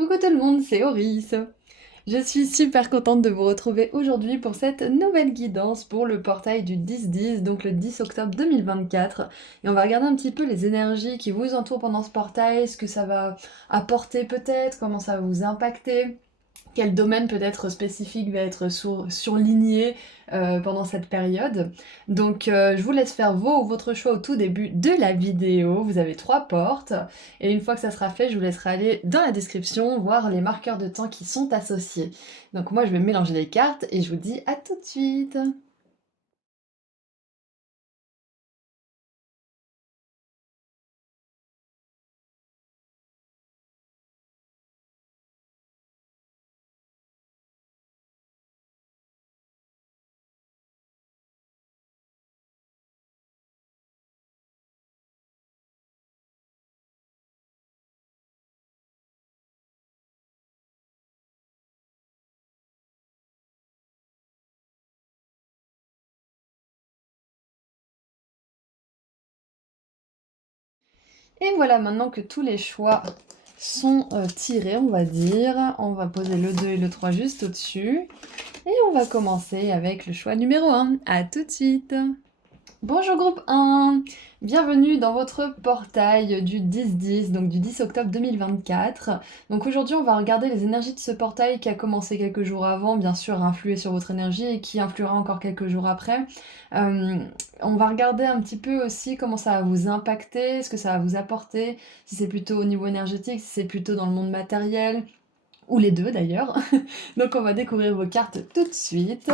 Coucou tout le monde, c'est Oris. Je suis super contente de vous retrouver aujourd'hui pour cette nouvelle guidance pour le portail du 10-10, donc le 10 octobre 2024. Et on va regarder un petit peu les énergies qui vous entourent pendant ce portail, ce que ça va apporter peut-être, comment ça va vous impacter. Quel domaine peut-être spécifique va être surligné pendant cette période. Donc je vous laisse faire votre choix au tout début de la vidéo. Vous avez 3 portes. Et une fois que ça sera fait, je vous laisserai aller dans la description voir les marqueurs de temps qui sont associés. Donc moi je vais mélanger les cartes et je vous dis à tout de suite. Et voilà, maintenant que tous les choix sont tirés, on va dire, on va poser le 2 et le 3 juste au-dessus. Et on va commencer avec le choix numéro 1. À tout de suite. Bonjour groupe 1, bienvenue dans votre portail du 10-10, donc du 10 octobre 2024. Donc aujourd'hui on va regarder les énergies de ce portail qui a commencé quelques jours avant, bien sûr a influé sur votre énergie et qui influera encore quelques jours après. Euh, on va regarder un petit peu aussi comment ça va vous impacter, ce que ça va vous apporter, si c'est plutôt au niveau énergétique, si c'est plutôt dans le monde matériel, ou les deux d'ailleurs. Donc on va découvrir vos cartes tout de suite.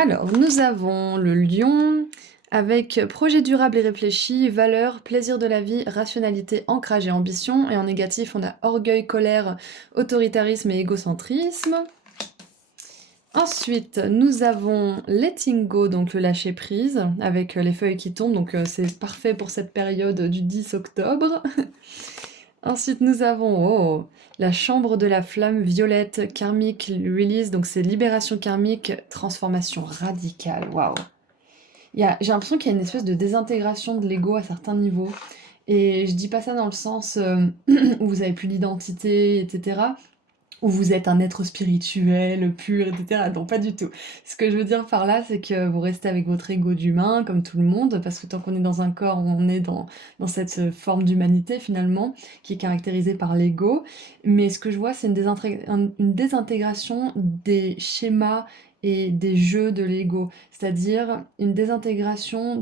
Alors, nous avons le lion avec projet durable et réfléchi, valeur, plaisir de la vie, rationalité, ancrage et ambition. Et en négatif, on a orgueil, colère, autoritarisme et égocentrisme. Ensuite, nous avons letting go, donc le lâcher prise, avec les feuilles qui tombent, donc c'est parfait pour cette période du 10 octobre. Ensuite, nous avons la chambre de la flamme violette, karmic release, donc c'est libération karmique, transformation radicale. Waouh! J'ai l'impression qu'il y a une espèce de désintégration de l'ego à certains niveaux. Et je dis pas ça dans le sens où vous avez plus d'identité, etc. Où vous êtes un être spirituel, pur, etc. Non, pas du tout. Ce que je veux dire par là, c'est que vous restez avec votre ego d'humain, comme tout le monde, parce que tant qu'on est dans un corps, on est dans cette forme d'humanité, finalement, qui est caractérisée par l'ego. Mais ce que je vois, c'est une désintégration des schémas et des jeux de l'ego. C'est-à-dire une désintégration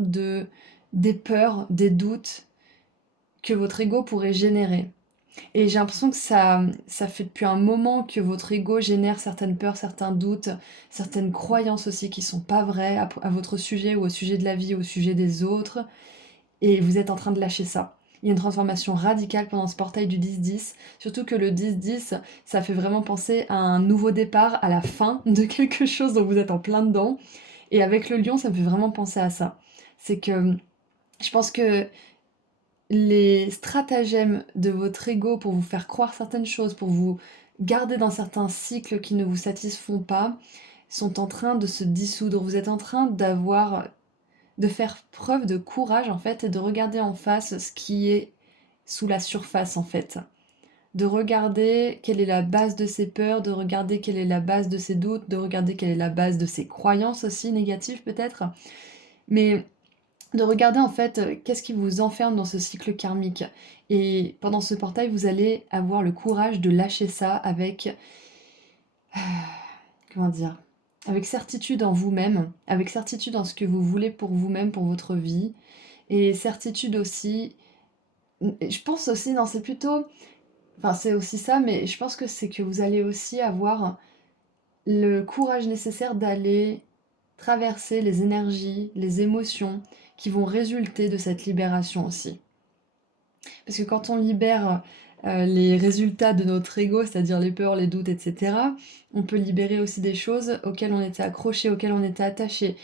des peurs, des doutes que votre ego pourrait générer. Et j'ai l'impression que ça fait depuis un moment que votre ego génère certaines peurs, certains doutes, certaines croyances aussi qui sont pas vraies à votre sujet ou au sujet de la vie, au sujet des autres. Et vous êtes en train de lâcher ça. Il y a une transformation radicale pendant ce portail du 10-10. Surtout que le 10-10, ça fait vraiment penser à un nouveau départ, à la fin de quelque chose dont vous êtes en plein dedans. Et avec le lion, ça me fait vraiment penser à ça. C'est que je pense que les stratagèmes de votre ego pour vous faire croire certaines choses, pour vous garder dans certains cycles qui ne vous satisfont pas, sont en train de se dissoudre. Vous êtes en train de faire preuve de courage en fait et de regarder en face ce qui est sous la surface en fait. De regarder quelle est la base de ses peurs, de regarder quelle est la base de ses doutes, de regarder quelle est la base de ses croyances aussi négatives peut-être. Mais de regarder en fait qu'est-ce qui vous enferme dans ce cycle karmique. Et pendant ce portail, vous allez avoir le courage de lâcher ça avec, comment dire, avec certitude en vous-même, avec certitude en ce que vous voulez pour vous-même, pour votre vie, et certitude aussi, je pense aussi, non, c'est plutôt, enfin c'est aussi ça, mais je pense que c'est que vous allez aussi avoir le courage nécessaire d'aller traverser les énergies, les émotions qui vont résulter de cette libération aussi. Parce que quand on libère les résultats de notre ego, c'est-à-dire les peurs, les doutes, etc., on peut libérer aussi des choses auxquelles on était accroché, auxquelles on était attaché.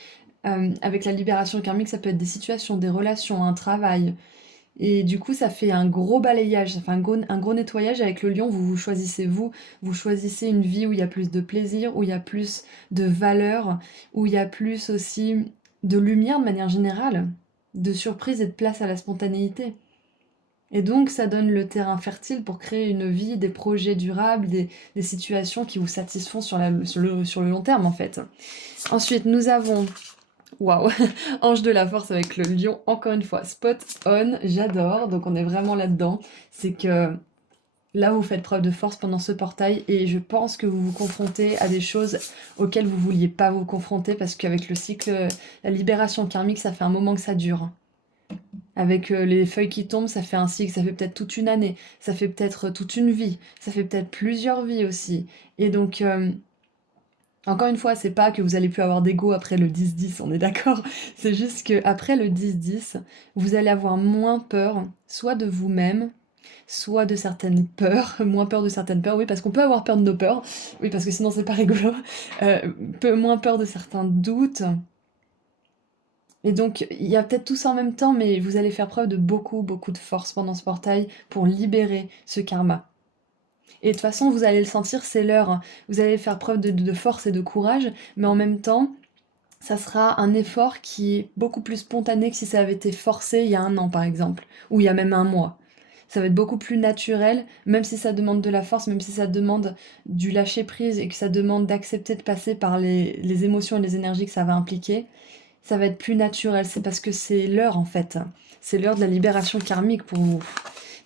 Avec la libération karmique, ça peut être des situations, des relations, un travail. Et du coup, ça fait un gros balayage, ça fait un gros nettoyage. Avec le lion, vous choisissez vous choisissez une vie où il y a plus de plaisir, où il y a plus de valeur, où il y a plus aussi de lumière de manière générale, de surprise et de place à la spontanéité. Et donc ça donne le terrain fertile pour créer une vie, des projets durables, des situations qui vous satisfont sur le long terme en fait. Ensuite, nous avons, waouh, Ange de la force avec le lion, encore une fois, spot on, j'adore, donc on est vraiment là-dedans. C'est que là, vous faites preuve de force pendant ce portail et je pense que vous vous confrontez à des choses auxquelles vous vouliez pas vous confronter parce qu'avec le cycle, la libération karmique, ça fait un moment que ça dure. Avec les feuilles qui tombent, ça fait un cycle, ça fait peut-être toute une année, ça fait peut-être toute une vie, ça fait peut-être plusieurs vies aussi. Et donc, encore une fois, c'est pas que vous allez plus avoir d'ego après le 10-10, on est d'accord? C'est juste que après le 10-10, vous allez avoir moins peur, soit de vous-même, soit de certaines peurs, moins peur de certaines peurs, oui, parce qu'on peut avoir peur de nos peurs, oui, parce que sinon c'est pas rigolo, moins peur de certains doutes. Et donc, il y a peut-être tout ça en même temps, mais vous allez faire preuve de beaucoup, beaucoup de force pendant ce portail pour libérer ce karma. Et de toute façon, vous allez le sentir, c'est l'heure, hein. Vous allez faire preuve de force et de courage, mais en même temps, ça sera un effort qui est beaucoup plus spontané que si ça avait été forcé il y a un an, par exemple, ou il y a même un mois. Ça va être beaucoup plus naturel, même si ça demande de la force, même si ça demande du lâcher-prise et que ça demande d'accepter de passer par les émotions et les énergies que ça va impliquer. Ça va être plus naturel, c'est parce que c'est l'heure en fait. C'est l'heure de la libération karmique pour vous.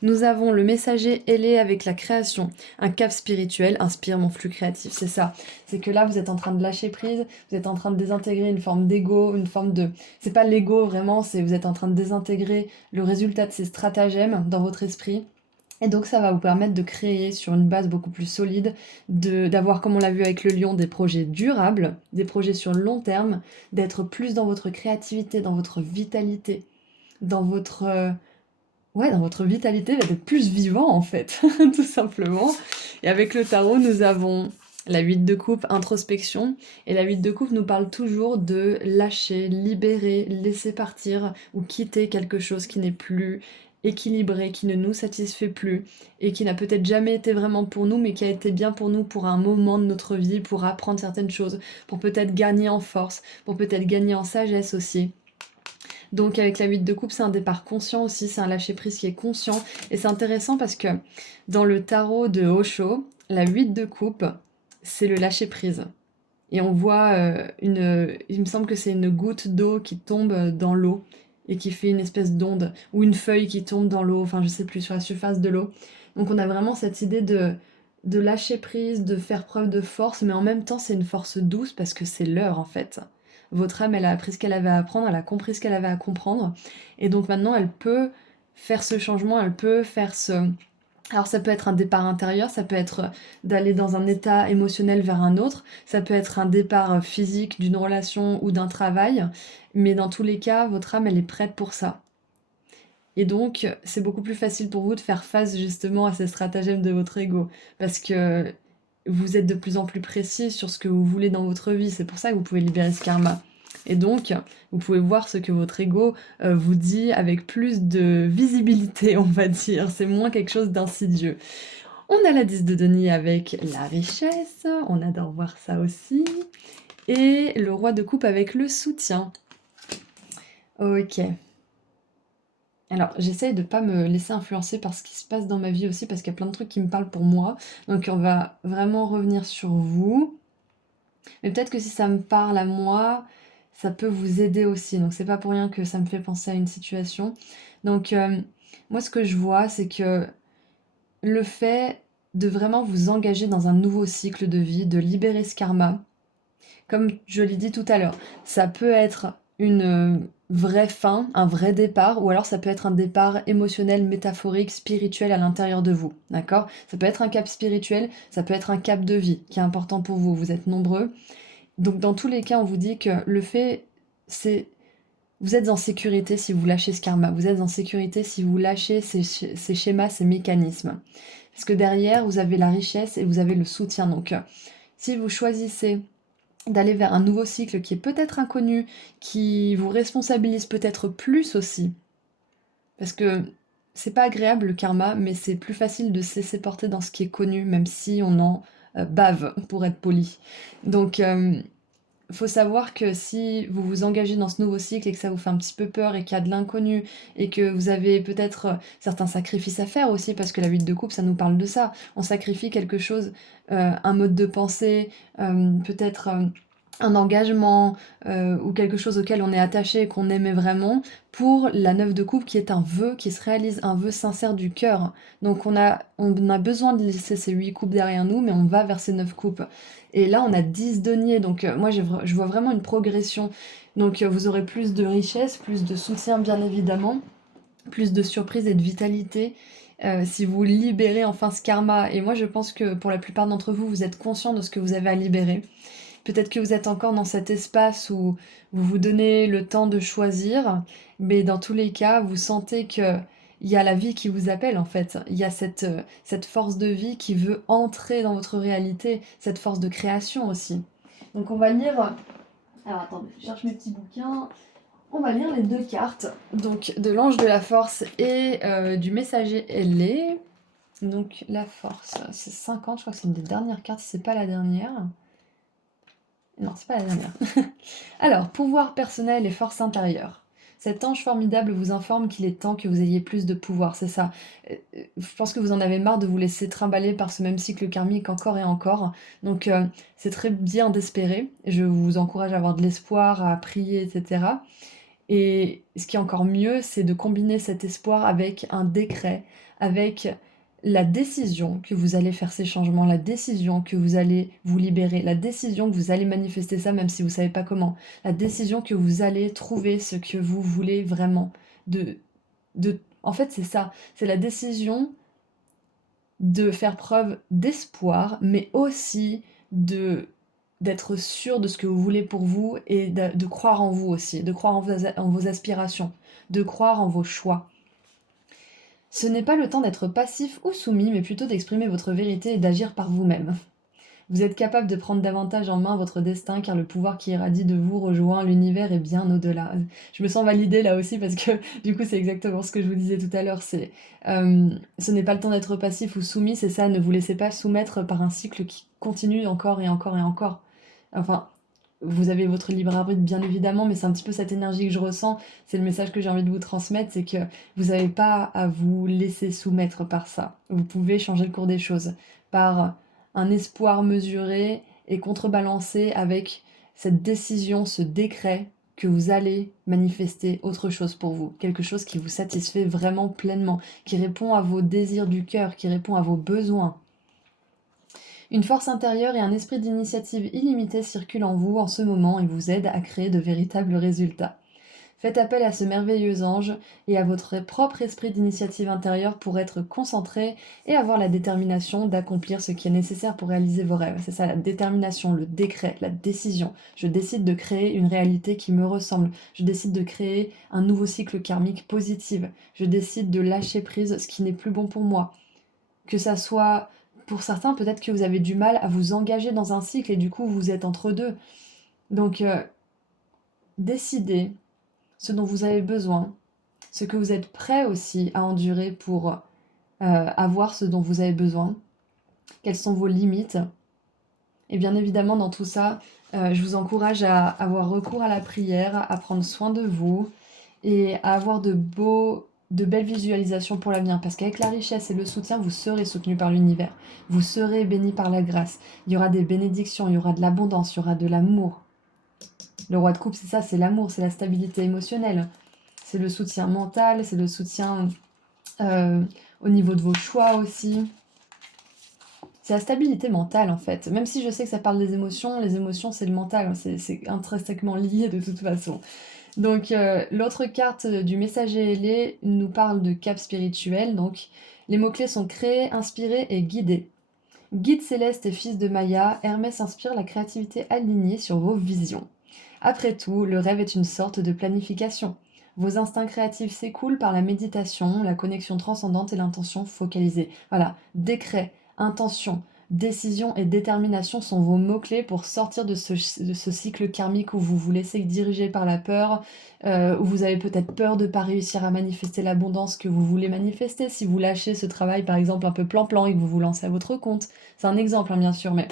Nous avons le messager ailé avec la création. Un cap spirituel inspire mon flux créatif, c'est ça. C'est que là, vous êtes en train de lâcher prise, vous êtes en train de désintégrer une forme d'ego, une forme de... C'est pas l'ego vraiment, c'est vous êtes en train de désintégrer le résultat de ces stratagèmes dans votre esprit. Et donc ça va vous permettre de créer sur une base beaucoup plus solide, d'avoir, comme on l'a vu avec le lion, des projets durables, des projets sur le long terme, d'être plus dans votre créativité, dans votre vitalité, dans votre... ouais, dans votre vitalité, d'être plus vivant en fait, tout simplement. Et avec le tarot, nous avons la 8 de coupe, introspection. Et la 8 de coupe nous parle toujours de lâcher, libérer, laisser partir ou quitter quelque chose qui n'est plus équilibré, qui ne nous satisfait plus et qui n'a peut-être jamais été vraiment pour nous, mais qui a été bien pour nous pour un moment de notre vie, pour apprendre certaines choses, pour peut-être gagner en force, pour peut-être gagner en sagesse aussi. Donc avec la 8 de coupe, c'est un départ conscient aussi, c'est un lâcher-prise qui est conscient. Et c'est intéressant parce que dans le tarot de Osho, la 8 de coupe, c'est le lâcher-prise. Et on voit il me semble que c'est une goutte d'eau qui tombe dans l'eau et qui fait une espèce d'onde, ou une feuille qui tombe dans l'eau, enfin je sais plus, sur la surface de l'eau. Donc on a vraiment cette idée de lâcher prise, de faire preuve de force, mais en même temps c'est une force douce parce que c'est l'heure en fait. Votre âme, elle a appris ce qu'elle avait à apprendre, elle a compris ce qu'elle avait à comprendre, et donc maintenant elle peut faire ce changement, elle peut faire ce... Alors ça peut être un départ intérieur, ça peut être d'aller dans un état émotionnel vers un autre, ça peut être un départ physique d'une relation ou d'un travail, mais dans tous les cas, votre âme, elle est prête pour ça. Et donc, c'est beaucoup plus facile pour vous de faire face justement à ces stratagèmes de votre ego, parce que vous êtes de plus en plus précis sur ce que vous voulez dans votre vie, c'est pour ça que vous pouvez libérer ce karma. Et donc, vous pouvez voir ce que votre ego vous dit avec plus de visibilité, on va dire. C'est moins quelque chose d'insidieux. On a la 10 de denier avec la richesse, on adore voir ça aussi. Et le roi de coupe avec le soutien. Ok. Alors, j'essaye de pas me laisser influencer par ce qui se passe dans ma vie aussi, parce qu'il y a plein de trucs qui me parlent pour moi. Donc, on va vraiment revenir sur vous. Mais peut-être que si ça me parle à moi, ça peut vous aider aussi. Donc, c'est pas pour rien que ça me fait penser à une situation. Donc, moi, ce que je vois, c'est que le fait de vraiment vous engager dans un nouveau cycle de vie, de libérer ce karma, comme je l'ai dit tout à l'heure, ça peut être une vraie fin, un vrai départ, ou alors ça peut être un départ émotionnel, métaphorique, spirituel à l'intérieur de vous, d'accord? Ça peut être un cap spirituel, ça peut être un cap de vie qui est important pour vous, vous êtes nombreux. Donc dans tous les cas, on vous dit que le fait, c'est... Vous êtes en sécurité si vous lâchez ce karma, vous êtes en sécurité si vous lâchez ces schémas, ces mécanismes. Parce que derrière, vous avez la richesse et vous avez le soutien. Donc si vous choisissez d'aller vers un nouveau cycle qui est peut-être inconnu, qui vous responsabilise peut-être plus aussi. Parce que c'est pas agréable le karma, mais c'est plus facile de se laisser porter dans ce qui est connu, même si on en bave, pour être poli. Donc faut savoir que si vous vous engagez dans ce nouveau cycle et que ça vous fait un petit peu peur et qu'il y a de l'inconnu et que vous avez peut-être certains sacrifices à faire aussi, parce que la 8 de coupe, ça nous parle de ça. On sacrifie quelque chose, un mode de pensée, peut-être un engagement ou quelque chose auquel on est attaché et qu'on aimait vraiment pour la 9 de coupe qui est un vœu qui se réalise, un vœu sincère du cœur. Donc on a besoin de laisser ces 8 coupes derrière nous, mais on va vers ces 9 coupes. Et là, on a 10 deniers, donc moi je vois vraiment une progression. Donc vous aurez plus de richesse, plus de soutien bien évidemment, plus de surprise et de vitalité si vous libérez enfin ce karma. Et moi je pense que pour la plupart d'entre vous, vous êtes conscient de ce que vous avez à libérer. Peut-être que vous êtes encore dans cet espace où vous vous donnez le temps de choisir, mais dans tous les cas, vous sentez que il y a la vie qui vous appelle en fait. Il y a cette force de vie qui veut entrer dans votre réalité, cette force de création aussi. Donc on va lire... Alors attendez, je cherche mes petits bouquins. On va lire les deux cartes, donc de l'ange de la force et du messager ailé. Donc la force, c'est 50, je crois que c'est une des dernières cartes, si c'est pas la dernière. Non, c'est pas la dernière. Alors, pouvoir personnel et force intérieure. Cet ange formidable vous informe qu'il est temps que vous ayez plus de pouvoir, c'est ça. Je pense que vous en avez marre de vous laisser trimballer par ce même cycle karmique encore et encore. Donc, c'est très bien d'espérer. Je vous encourage à avoir de l'espoir, à prier, etc. Et ce qui est encore mieux, c'est de combiner cet espoir avec un décret, avec la décision que vous allez faire ces changements, la décision que vous allez vous libérer, la décision que vous allez manifester ça même si vous ne savez pas comment, la décision que vous allez trouver ce que vous voulez vraiment. En fait, c'est ça, c'est la décision de faire preuve d'espoir, mais aussi de d'être sûr de ce que vous voulez pour vous et de croire en vous aussi, de croire en vos aspirations, de croire en vos choix. Ce n'est pas le temps d'être passif ou soumis, mais plutôt d'exprimer votre vérité et d'agir par vous-même. Vous êtes capable de prendre davantage en main votre destin car le pouvoir qui irradie de vous rejoint l'univers et bien au-delà. Je me sens validée là aussi parce que du coup c'est exactement ce que je vous disais tout à l'heure. Ce n'est pas le temps d'être passif ou soumis, c'est ça, ne vous laissez pas soumettre par un cycle qui continue encore et encore et encore. Enfin, vous avez votre libre arbitre bien évidemment, mais c'est un petit peu cette énergie que je ressens, c'est le message que j'ai envie de vous transmettre, c'est que vous n'avez pas à vous laisser soumettre par ça. Vous pouvez changer le cours des choses par un espoir mesuré et contrebalancé avec cette décision, ce décret que vous allez manifester autre chose pour vous, quelque chose qui vous satisfait vraiment pleinement, qui répond à vos désirs du cœur, qui répond à vos besoins. Une force intérieure et un esprit d'initiative illimité circulent en vous en ce moment et vous aident à créer de véritables résultats. Faites appel à ce merveilleux ange et à votre propre esprit d'initiative intérieure pour être concentré et avoir la détermination d'accomplir ce qui est nécessaire pour réaliser vos rêves. C'est ça, la détermination, le décret, la décision. Je décide de créer une réalité qui me ressemble. Je décide de créer un nouveau cycle karmique positif. Je décide de lâcher prise ce qui n'est plus bon pour moi. Que ça soit, pour certains, peut-être que vous avez du mal à vous engager dans un cycle et du coup vous êtes entre deux. Donc, décidez ce dont vous avez besoin, ce que vous êtes prêt aussi à endurer pour avoir ce dont vous avez besoin, quelles sont vos limites. Et bien évidemment, dans tout ça, je vous encourage à avoir recours à la prière, à prendre soin de vous et à avoir de belles visualisations pour l'avenir. Parce qu'avec la richesse et le soutien, vous serez soutenu par l'univers. Vous serez béni par la grâce. Il y aura des bénédictions, il y aura de l'abondance, il y aura de l'amour. Le roi de coupe, c'est ça, c'est l'amour, c'est la stabilité émotionnelle. C'est le soutien mental, c'est le soutien au niveau de vos choix aussi. C'est la stabilité mentale en fait. Même si je sais que ça parle des émotions, les émotions c'est le mental, c'est intrinsèquement lié de toute façon. Donc l'autre carte du messager ailé nous parle de cap spirituel. Donc les mots-clés sont créer, inspirer et guider. Guide céleste et fils de Maya, Hermès inspire la créativité alignée sur vos visions. Après tout, le rêve est une sorte de planification. Vos instincts créatifs s'écoulent par la méditation, la connexion transcendante et l'intention focalisée. Voilà, décret, intention, décision et détermination sont vos mots-clés pour sortir de ce cycle karmique où vous vous laissez diriger par la peur, où vous avez peut-être peur de ne pas réussir à manifester l'abondance que vous voulez manifester si vous lâchez ce travail par exemple un peu plan-plan et que vous vous lancez à votre compte. C'est un exemple hein, bien sûr, mais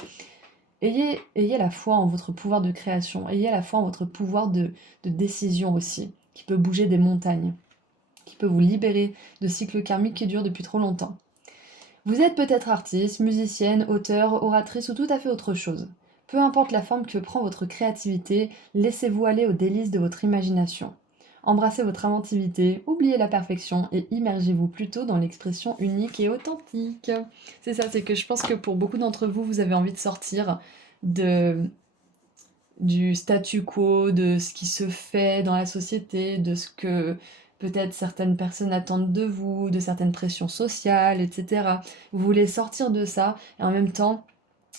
ayez la foi en votre pouvoir de création, ayez la foi en votre pouvoir de décision aussi, qui peut bouger des montagnes, qui peut vous libérer de cycles karmiques qui durent depuis trop longtemps. Vous êtes peut-être artiste, musicienne, auteur, oratrice ou tout à fait autre chose. Peu importe la forme que prend votre créativité, laissez-vous aller aux délices de votre imagination. Embrassez votre inventivité, oubliez la perfection et immergez-vous plutôt dans l'expression unique et authentique. C'est ça, c'est que je pense que pour beaucoup d'entre vous, vous avez envie de sortir de, du statu quo, de ce qui se fait dans la société, de ce que peut-être certaines personnes attendent de vous, de certaines pressions sociales, etc. Vous voulez sortir de ça et en même temps,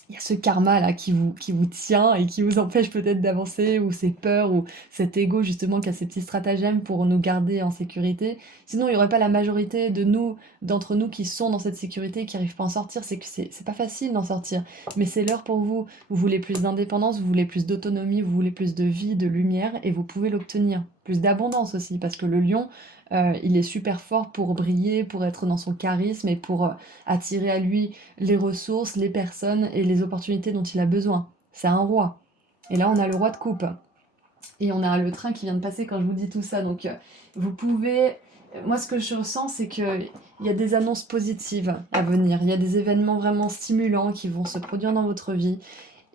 il y a ce karma là qui vous tient et qui vous empêche peut-être d'avancer, ou ces peurs, ou cet ego justement qui a ces petits stratagèmes pour nous garder en sécurité. Sinon, il n'y aurait pas la majorité d'entre nous qui sont dans cette sécurité et qui n'arrivent pas à en sortir. C'est que c'est pas facile d'en sortir, mais c'est l'heure pour vous. Vous voulez plus d'indépendance, vous voulez plus d'autonomie, vous voulez plus de vie, de lumière, et vous pouvez l'obtenir. Plus d'abondance aussi, parce que le lion, il est super fort pour briller, pour être dans son charisme et pour attirer à lui les ressources, les personnes et les opportunités dont il a besoin. C'est un roi. Et là, on a le roi de coupe. Et on a le train qui vient de passer quand je vous dis tout ça. Donc, vous pouvez... Moi, ce que je ressens, c'est qu'il y a des annonces positives à venir. Il y a des événements vraiment stimulants qui vont se produire dans votre vie.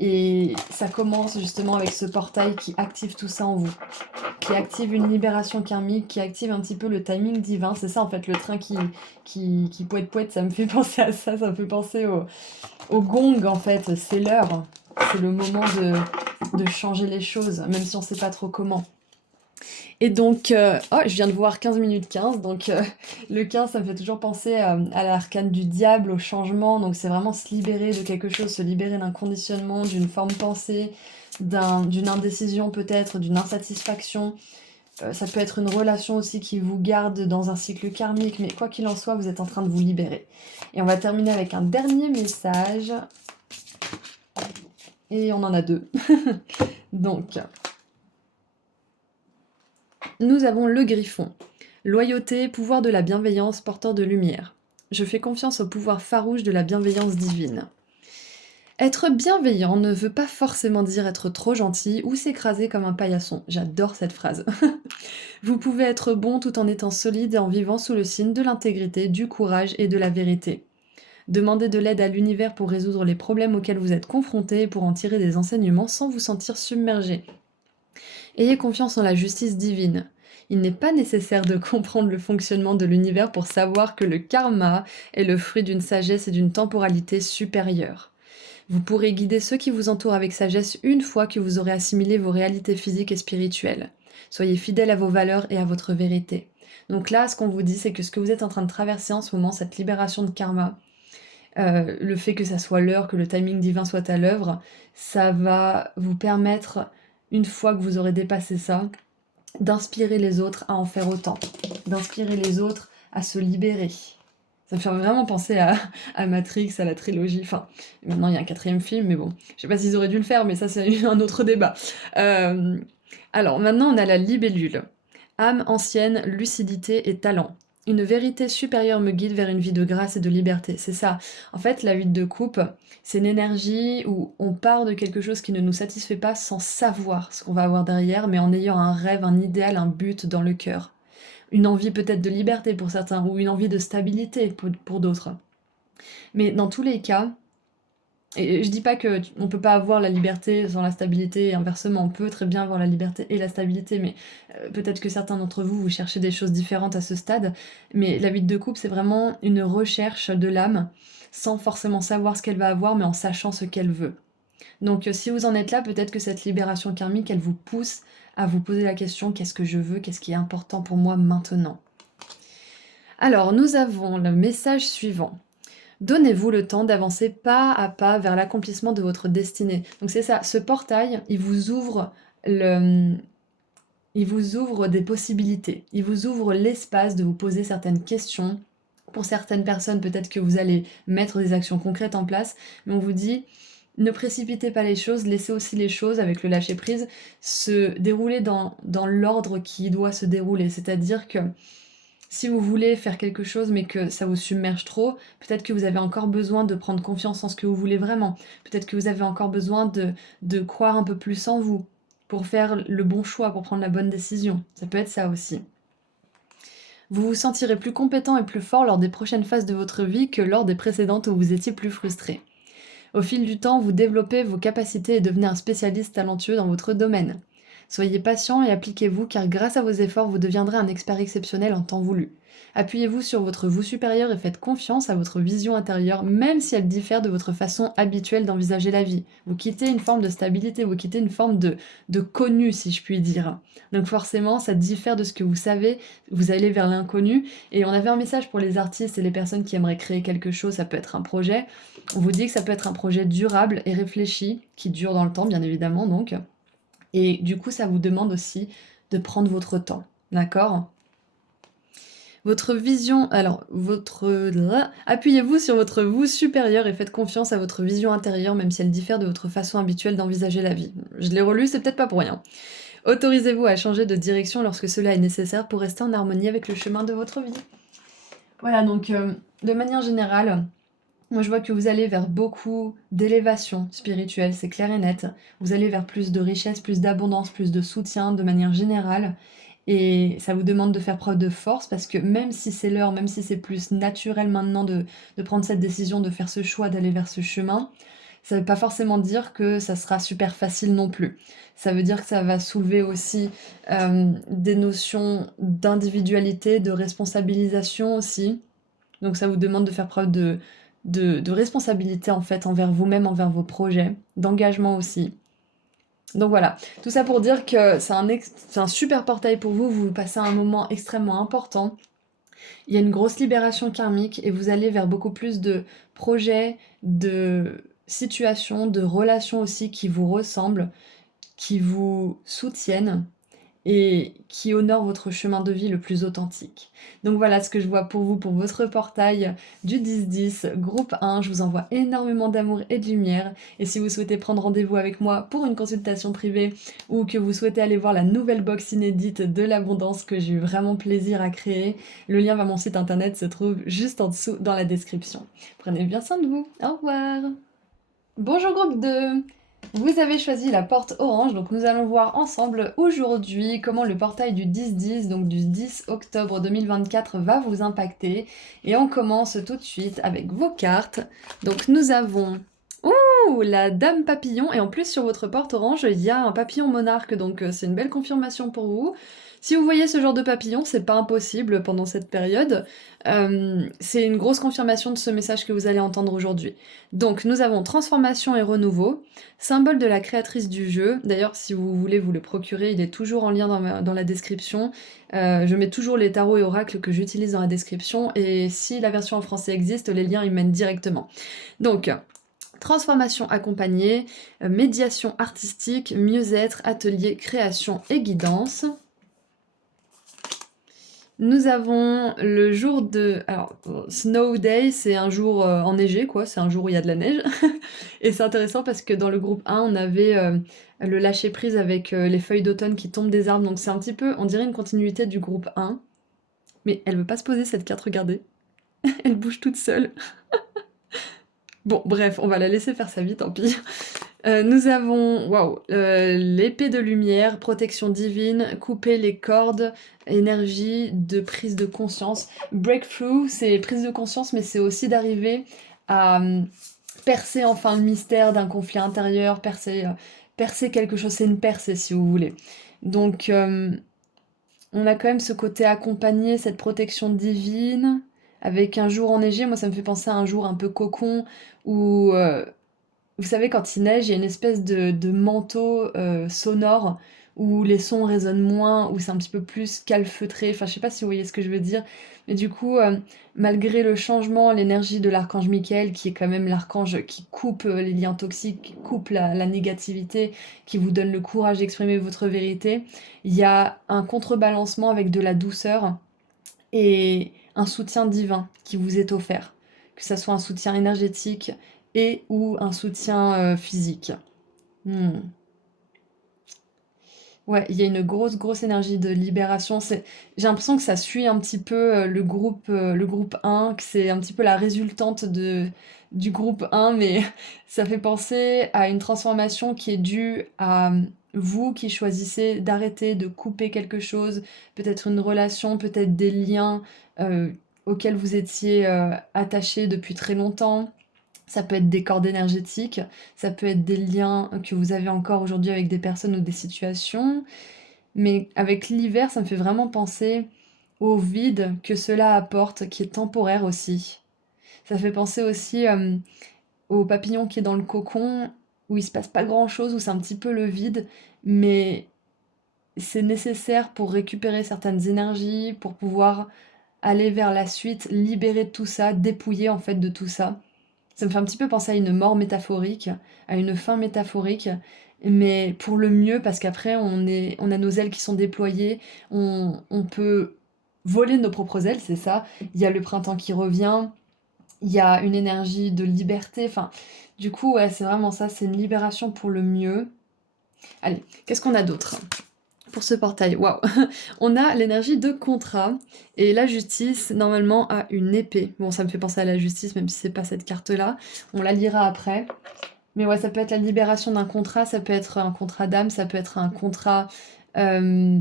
Et ça commence justement avec ce portail qui active tout ça en vous, qui active une libération karmique, qui active un petit peu le timing divin. C'est ça en fait, le train qui poète, ça me fait penser à ça, ça me fait penser au gong en fait, c'est l'heure. C'est le moment de changer les choses, même si on sait pas trop comment. Et donc, oh, je viens de voir 15 minutes 15, donc le 15, ça me fait toujours penser à l'arcane du diable, au changement, donc c'est vraiment se libérer de quelque chose, se libérer d'un conditionnement, d'une forme pensée, d'une indécision peut-être, d'une insatisfaction. Ça peut être une relation aussi qui vous garde dans un cycle karmique, mais quoi qu'il en soit, vous êtes en train de vous libérer. Et on va terminer avec un dernier message. Et on en a deux. Donc, nous avons le griffon. Loyauté, pouvoir de la bienveillance, porteur de lumière. Je fais confiance au pouvoir farouche de la bienveillance divine. Être bienveillant ne veut pas forcément dire être trop gentil ou s'écraser comme un paillasson. J'adore cette phrase. Vous pouvez être bon tout en étant solide et en vivant sous le signe de l'intégrité, du courage et de la vérité. Demandez de l'aide à l'univers pour résoudre les problèmes auxquels vous êtes confrontés et pour en tirer des enseignements sans vous sentir submergé. Ayez confiance en la justice divine. Il n'est pas nécessaire de comprendre le fonctionnement de l'univers pour savoir que le karma est le fruit d'une sagesse et d'une temporalité supérieure. Vous pourrez guider ceux qui vous entourent avec sagesse une fois que vous aurez assimilé vos réalités physiques et spirituelles. Soyez fidèles à vos valeurs et à votre vérité. Donc là, ce qu'on vous dit, c'est que ce que vous êtes en train de traverser en ce moment, cette libération de karma, le fait que ça soit l'heure, que le timing divin soit à l'œuvre, ça va vous permettre, une fois que vous aurez dépassé ça, d'inspirer les autres à en faire autant, d'inspirer les autres à se libérer. Ça me fait vraiment penser à Matrix, à la trilogie. Enfin, maintenant il y a un 4e film, mais bon, je sais pas s'ils auraient dû le faire, mais ça c'est un autre débat. Alors maintenant on a la libellule. Âme ancienne, lucidité et talent. Une vérité supérieure me guide vers une vie de grâce et de liberté. C'est ça. En fait, la 8 de coupe, c'est une énergie où on part de quelque chose qui ne nous satisfait pas sans savoir ce qu'on va avoir derrière, mais en ayant un rêve, un idéal, un but dans le cœur. Une envie peut-être de liberté pour certains, ou une envie de stabilité pour d'autres. Mais dans tous les cas, et je dis pas que on peut pas avoir la liberté sans la stabilité, et inversement, on peut très bien avoir la liberté et la stabilité, mais peut-être que certains d'entre vous, vous cherchez des choses différentes à ce stade, mais la 8 de coupe, c'est vraiment une recherche de l'âme, sans forcément savoir ce qu'elle va avoir, mais en sachant ce qu'elle veut. Donc si vous en êtes là, peut-être que cette libération karmique, elle vous pousse à vous poser la question, qu'est-ce que je veux, qu'est-ce qui est important pour moi maintenant? Alors, nous avons le message suivant. Donnez-vous le temps d'avancer pas à pas vers l'accomplissement de votre destinée. Donc c'est ça, ce portail, il vous ouvre des possibilités. Il vous ouvre l'espace de vous poser certaines questions. Pour certaines personnes, peut-être que vous allez mettre des actions concrètes en place, mais on vous dit, ne précipitez pas les choses, laissez aussi les choses, avec le lâcher-prise, se dérouler dans l'ordre qui doit se dérouler. C'est-à-dire que Si vous voulez faire quelque chose mais que ça vous submerge trop, peut-être que vous avez encore besoin de prendre confiance en ce que vous voulez vraiment. Peut-être que vous avez encore besoin de croire un peu plus en vous pour faire le bon choix, pour prendre la bonne décision. Ça peut être ça aussi. Vous vous sentirez plus compétent et plus fort lors des prochaines phases de votre vie que lors des précédentes où vous étiez plus frustré. Au fil du temps, vous développez vos capacités et devenez un spécialiste talentueux dans votre domaine. Soyez patient et appliquez-vous car grâce à vos efforts, vous deviendrez un expert exceptionnel en temps voulu. Appuyez-vous sur votre vous supérieur et faites confiance à votre vision intérieure, même si elle diffère de votre façon habituelle d'envisager la vie. Vous quittez une forme de stabilité, vous quittez une forme de connu, si je puis dire. Donc forcément, ça diffère de ce que vous savez, vous allez vers l'inconnu. Et on avait un message pour les artistes et les personnes qui aimeraient créer quelque chose, ça peut être un projet. On vous dit que ça peut être un projet durable et réfléchi, qui dure dans le temps, bien évidemment, donc. Et du coup, ça vous demande aussi de prendre votre temps, d'accord? Votre vision, alors, appuyez-vous sur votre vous supérieur et faites confiance à votre vision intérieure, même si elle diffère de votre façon habituelle d'envisager la vie. Je l'ai relu, c'est peut-être pas pour rien. Autorisez-vous à changer de direction lorsque cela est nécessaire pour rester en harmonie avec le chemin de votre vie. Voilà, donc, de manière générale, moi, je vois que vous allez vers beaucoup d'élévation spirituelle, c'est clair et net. Vous allez vers plus de richesse, plus d'abondance, plus de soutien de manière générale. Et ça vous demande de faire preuve de force parce que même si c'est l'heure, même si c'est plus naturel maintenant de prendre cette décision, de faire ce choix, d'aller vers ce chemin, ça ne veut pas forcément dire que ça sera super facile non plus. Ça veut dire que ça va soulever aussi des notions d'individualité, de responsabilisation aussi. Donc ça vous demande de faire preuve de responsabilité en fait envers vous-même, envers vos projets, d'engagement aussi. Donc voilà, tout ça pour dire que c'est un super portail pour vous, vous passez un moment extrêmement important. Il y a une grosse libération karmique et vous allez vers beaucoup plus de projets, de situations, de relations aussi qui vous ressemblent, qui vous soutiennent et qui honore votre chemin de vie le plus authentique. Donc voilà ce que je vois pour vous, pour votre portail du 10-10, groupe 1. Je vous envoie énormément d'amour et de lumière. Et si vous souhaitez prendre rendez-vous avec moi pour une consultation privée ou que vous souhaitez aller voir la nouvelle box inédite de l'abondance que j'ai eu vraiment plaisir à créer, le lien vers mon site internet se trouve juste en dessous dans la description. Prenez bien soin de vous. Au revoir. Bonjour groupe 2. Vous avez choisi la porte orange, donc nous allons voir ensemble aujourd'hui comment le portail du 10-10, donc du 10 octobre 2024, va vous impacter. Et on commence tout de suite avec vos cartes. Donc nous avons la dame papillon, et en plus sur votre porte orange, il y a un papillon monarque, donc c'est une belle confirmation pour vous. Si vous voyez ce genre de papillon, c'est pas impossible pendant cette période. C'est une grosse confirmation de ce message que vous allez entendre aujourd'hui. Donc nous avons transformation et renouveau, symbole de la créatrice du jeu. D'ailleurs, si vous voulez vous le procurer, il est toujours en lien dans la description. Je mets toujours les tarots et oracles que j'utilise dans la description, et si la version en français existe, les liens y mènent directement. Donc, transformation accompagnée, médiation artistique, mieux-être, atelier, création et guidance. Nous avons le jour de... Alors, Snow Day, c'est un jour enneigé, quoi, c'est un jour où il y a de la neige. Et c'est intéressant parce que dans le groupe 1, on avait le lâcher-prise avec les feuilles d'automne qui tombent des arbres, donc c'est un petit peu, on dirait une continuité du groupe 1. Mais elle veut pas se poser cette carte, regardez. Elle bouge toute seule. Bon, bref, on va la laisser faire sa vie, tant pis. Nous avons, l'épée de lumière, protection divine, couper les cordes, énergie de prise de conscience. Breakthrough, c'est prise de conscience, mais c'est aussi d'arriver à percer enfin le mystère d'un conflit intérieur, percer quelque chose, c'est une percée si vous voulez. Donc, on a quand même ce côté accompagné, cette protection divine, avec un jour enneigé. Moi, ça me fait penser à un jour un peu cocon, où vous savez, quand il neige, il y a une espèce de manteau sonore où les sons résonnent moins, où c'est un petit peu plus calfeutré. Enfin, je sais pas si vous voyez ce que je veux dire. Mais du coup, malgré le changement, l'énergie de l'archange Michael, qui est quand même l'archange qui coupe les liens toxiques, qui coupe la négativité, qui vous donne le courage d'exprimer votre vérité, il y a un contrebalancement avec de la douceur et un soutien divin qui vous est offert. Que ça soit un soutien énergétique et ou un soutien physique. Hmm. Ouais, il y a une grosse, grosse énergie de libération. J'ai l'impression que ça suit un petit peu le groupe 1, que c'est un petit peu la résultante du groupe 1, mais ça fait penser à une transformation qui est due à vous qui choisissez d'arrêter, de couper quelque chose, peut-être une relation, peut-être des liens euh, auxquels vous étiez attaché depuis très longtemps. Ça peut être des cordes énergétiques, ça peut être des liens que vous avez encore aujourd'hui avec des personnes ou des situations. Mais avec l'hiver, ça me fait vraiment penser au vide que cela apporte, qui est temporaire aussi. Ça fait penser aussi au papillon qui est dans le cocon, où il se passe pas grand-chose, où c'est un petit peu le vide, mais c'est nécessaire pour récupérer certaines énergies, pour pouvoir aller vers la suite, libérer de tout ça, dépouiller en fait de tout ça. Ça me fait un petit peu penser à une mort métaphorique, à une fin métaphorique, mais pour le mieux, parce qu'après, on a nos ailes qui sont déployées, on peut voler nos propres ailes, c'est ça. Il y a le printemps qui revient, il y a une énergie de liberté, enfin, du coup, ouais, c'est vraiment ça, c'est une libération pour le mieux. Allez, qu'est-ce qu'on a d'autre pour ce portail? Waouh! On a l'énergie de contrat, et la justice, normalement, a une épée. Bon, ça me fait penser à la justice, même si c'est pas cette carte-là. On la lira après. Mais ouais, ça peut être la libération d'un contrat, ça peut être un contrat d'âme, ça peut être un contrat... euh,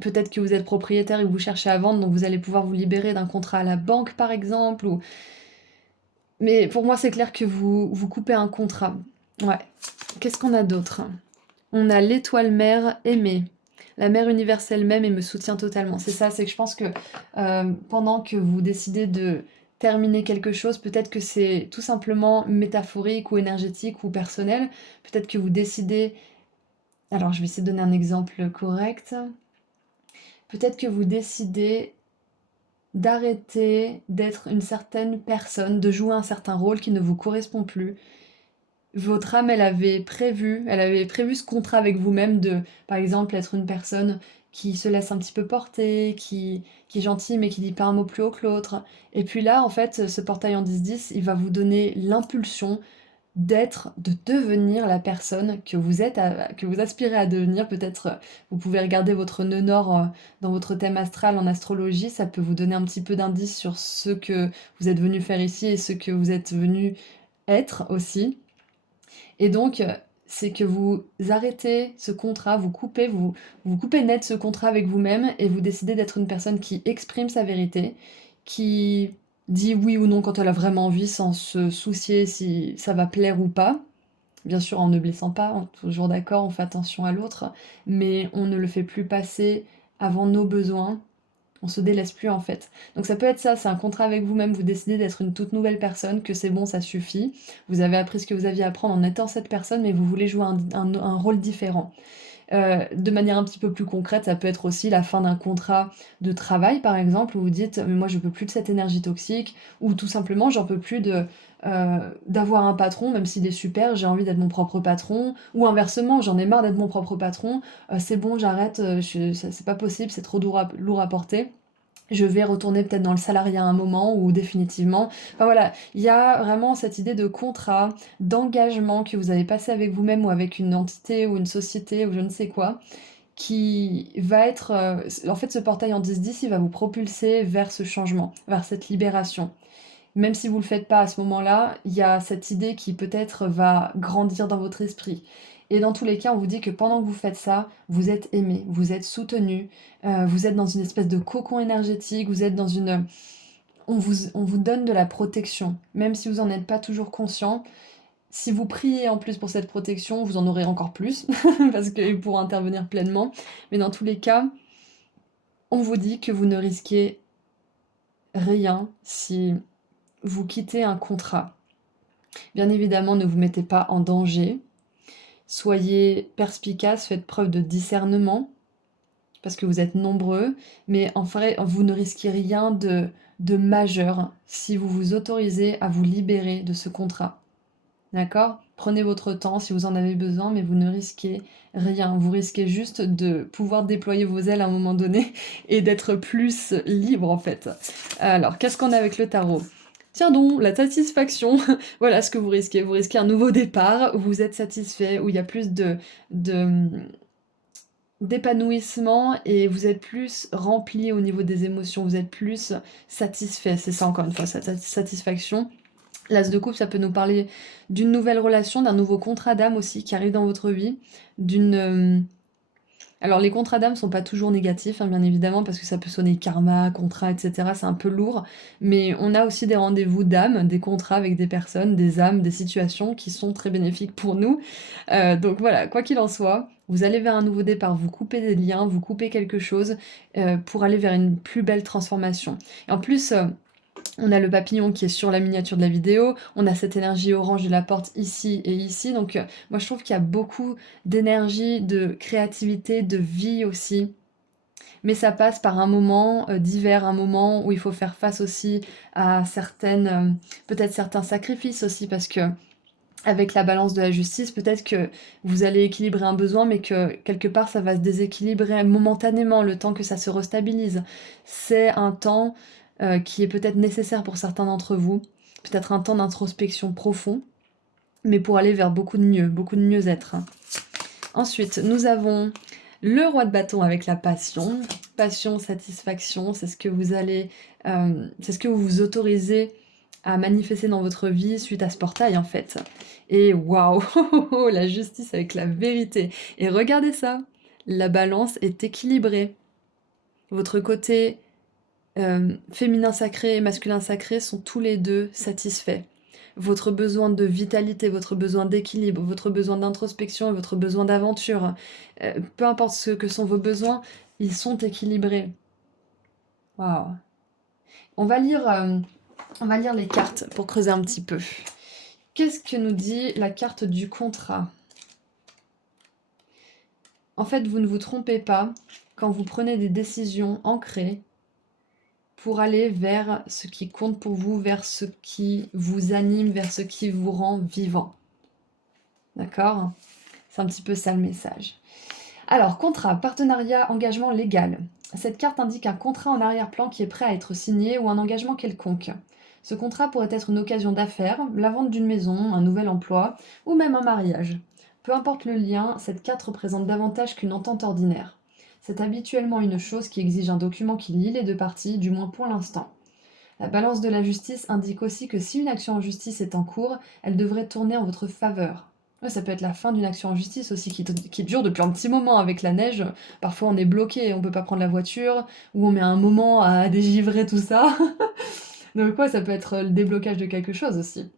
peut-être que vous êtes propriétaire et que vous cherchez à vendre, donc vous allez pouvoir vous libérer d'un contrat à la banque, par exemple. Mais pour moi, c'est clair que vous coupez un contrat. Ouais. Qu'est-ce qu'on a d'autre? On a l'étoile mère aimée. La mère universelle m'aime et me soutient totalement. C'est ça, c'est que je pense que pendant que vous décidez de terminer quelque chose, peut-être que c'est tout simplement métaphorique ou énergétique ou personnel. Peut-être que vous décidez... Alors, je vais essayer de donner un exemple correct. Peut-être que vous décidez d'arrêter d'être une certaine personne, de jouer un certain rôle qui ne vous correspond plus. Votre âme, elle avait prévu ce contrat avec vous-même de, par exemple, être une personne qui se laisse un petit peu porter, qui est gentille mais qui dit pas un mot plus haut que l'autre. Et puis là, en fait, ce portail en 10-10, il va vous donner l'impulsion d'être, de devenir la personne que vous êtes, que vous aspirez à devenir. Peut-être, vous pouvez regarder votre nœud nord dans votre thème astral en astrologie, ça peut vous donner un petit peu d'indices sur ce que vous êtes venu faire ici et ce que vous êtes venu être aussi. Et donc, c'est que vous arrêtez ce contrat, vous coupez net ce contrat avec vous-même et vous décidez d'être une personne qui exprime sa vérité, qui dit oui ou non quand elle a vraiment envie sans se soucier si ça va plaire ou pas. Bien sûr, en ne blessant pas, on est toujours d'accord, on fait attention à l'autre, mais on ne le fait plus passer avant nos besoins, on se délaisse plus en fait. Donc ça peut être ça, c'est un contrat avec vous-même, vous décidez d'être une toute nouvelle personne, que c'est bon, ça suffit. Vous avez appris ce que vous aviez à apprendre en étant cette personne, mais vous voulez jouer un rôle différent. De manière un petit peu plus concrète, ça peut être aussi la fin d'un contrat de travail, par exemple, où vous dites mais moi je peux plus de cette énergie toxique, ou tout simplement j'en peux plus d'avoir un patron, même s'il est super, j'ai envie d'être mon propre patron, ou inversement, j'en ai marre d'être mon propre patron, c'est bon, j'arrête, c'est pas possible, c'est trop lourd à porter. Je vais retourner peut-être dans le salariat à un moment ou définitivement. Enfin voilà, il y a vraiment cette idée de contrat, d'engagement que vous avez passé avec vous-même ou avec une entité ou une société ou je ne sais quoi, qui va être... en fait, ce portail en 10-10, il va vous propulser vers ce changement, vers cette libération. Même si vous ne le faites pas à ce moment-là, il y a cette idée qui peut-être va grandir dans votre esprit. Et dans tous les cas, on vous dit que pendant que vous faites ça, vous êtes aimé, vous êtes soutenu, vous êtes dans une espèce de cocon énergétique, vous êtes dans une... on vous donne de la protection, même si vous n'en êtes pas toujours conscient. Si vous priez en plus pour cette protection, vous en aurez encore plus, parce qu'il pourra intervenir pleinement. Mais dans tous les cas, on vous dit que vous ne risquez rien si vous quittez un contrat. Bien évidemment, ne vous mettez pas en danger. Soyez perspicace, faites preuve de discernement, parce que vous êtes nombreux, mais en vrai, vous ne risquez rien de majeur si vous vous autorisez à vous libérer de ce contrat. D'accord? Prenez votre temps si vous en avez besoin, mais vous ne risquez rien. Vous risquez juste de pouvoir déployer vos ailes à un moment donné et d'être plus libre en fait. Alors, qu'est-ce qu'on a avec le tarot? Tiens donc, la satisfaction, voilà ce que vous risquez. Vous risquez un nouveau départ, où vous êtes satisfait, où il y a plus de d'épanouissement et vous êtes plus rempli au niveau des émotions, vous êtes plus satisfait. C'est ça encore une fois, cette satisfaction. L'As de coupe, ça peut nous parler d'une nouvelle relation, d'un nouveau contrat d'âme aussi qui arrive dans votre vie, alors les contrats d'âme sont pas toujours négatifs, hein, bien évidemment, parce que ça peut sonner karma, contrat, etc. C'est un peu lourd, mais on a aussi des rendez-vous d'âme, des contrats avec des personnes, des âmes, des situations qui sont très bénéfiques pour nous. Donc voilà, quoi qu'il en soit, vous allez vers un nouveau départ, vous coupez des liens, vous coupez quelque chose pour aller vers une plus belle transformation. Et en plus, on a le papillon qui est sur la miniature de la vidéo, on a cette énergie orange de la porte ici et ici, donc moi je trouve qu'il y a beaucoup d'énergie, de créativité, de vie aussi. Mais ça passe par un moment d'hiver, un moment où il faut faire face aussi à peut-être certains sacrifices aussi, parce que avec la balance de la justice, peut-être que vous allez équilibrer un besoin, mais que quelque part ça va se déséquilibrer momentanément, le temps que ça se restabilise. C'est un temps qui est peut-être nécessaire pour certains d'entre vous, peut-être un temps d'introspection profond, mais pour aller vers beaucoup de mieux-être. Ensuite, nous avons le roi de bâton avec la passion. Passion, satisfaction, c'est ce que c'est ce que vous vous autorisez à manifester dans votre vie suite à ce portail en fait. Et waouh, la justice avec la vérité. Et regardez ça, la balance est équilibrée. Votre côté féminin sacré et masculin sacré sont tous les deux satisfaits. Votre besoin de vitalité, votre besoin d'équilibre, votre besoin d'introspection, votre besoin d'aventure, peu importe ce que sont vos besoins, ils sont équilibrés. Waouh. On va lire les cartes pour creuser un petit peu. Qu'est-ce que nous dit la carte du contrat? En fait, vous ne vous trompez pas quand vous prenez des décisions ancrées pour aller vers ce qui compte pour vous, vers ce qui vous anime, vers ce qui vous rend vivant. D'accord? C'est un petit peu ça le message. Alors, contrat, partenariat, engagement légal. Cette carte indique un contrat en arrière-plan qui est prêt à être signé ou un engagement quelconque. Ce contrat pourrait être une occasion d'affaires, la vente d'une maison, un nouvel emploi ou même un mariage. Peu importe le lien, cette carte représente davantage qu'une entente ordinaire. C'est habituellement une chose qui exige un document qui lie les deux parties, du moins pour l'instant. La balance de la justice indique aussi que si une action en justice est en cours, elle devrait tourner en votre faveur. Ouais, ça peut être la fin d'une action en justice aussi qui dure depuis un petit moment avec la neige. Parfois on est bloqué, on peut pas prendre la voiture, ou on met un moment à dégivrer tout ça. Donc ouais, ça peut être le déblocage de quelque chose aussi.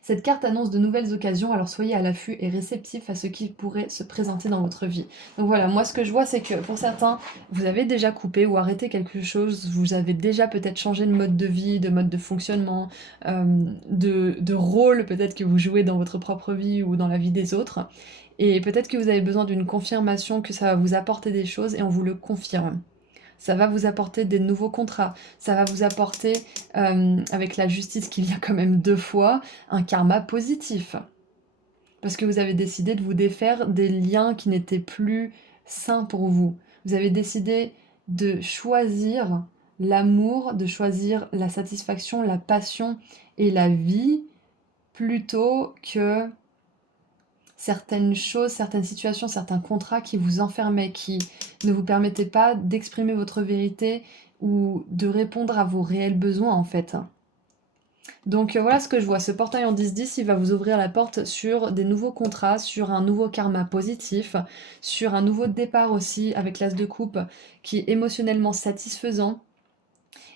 Cette carte annonce de nouvelles occasions, alors soyez à l'affût et réceptif à ce qui pourrait se présenter dans votre vie. Donc voilà, moi ce que je vois c'est que pour certains, vous avez déjà coupé ou arrêté quelque chose, vous avez déjà peut-être changé de mode de vie, de mode de fonctionnement, de rôle peut-être que vous jouez dans votre propre vie ou dans la vie des autres. Et peut-être que vous avez besoin d'une confirmation que ça va vous apporter des choses et on vous le confirme. Ça va vous apporter des nouveaux contrats, ça va vous apporter, avec la justice qui vient quand même 2 fois, un karma positif. Parce que vous avez décidé de vous défaire des liens qui n'étaient plus sains pour vous. Vous avez décidé de choisir l'amour, de choisir la satisfaction, la passion et la vie plutôt que certaines choses, certaines situations, certains contrats qui vous enfermaient, qui ne vous permettaient pas d'exprimer votre vérité ou de répondre à vos réels besoins en fait. Donc voilà ce que je vois, ce portail en 10-10, il va vous ouvrir la porte sur des nouveaux contrats, sur un nouveau karma positif, sur un nouveau départ aussi avec l'as de coupe qui est émotionnellement satisfaisant.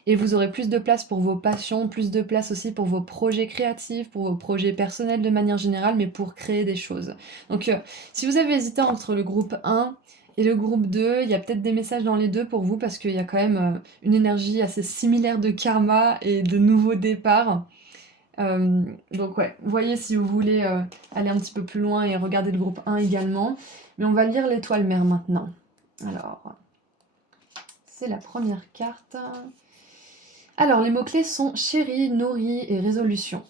Et vous aurez plus de place pour vos passions, plus de place aussi pour vos projets créatifs, pour vos projets personnels de manière générale, mais pour créer des choses. Donc si vous avez hésité entre le groupe 1 et le groupe 2, il y a peut-être des messages dans les deux pour vous parce qu'il y a quand même une énergie assez similaire de karma et de nouveaux départs. Donc ouais, voyez si vous voulez aller un petit peu plus loin et regarder le groupe 1 également. Mais on va lire l'étoile mère maintenant. Alors, c'est la première carte. Alors, les mots-clés sont chéri, nourri et résolution.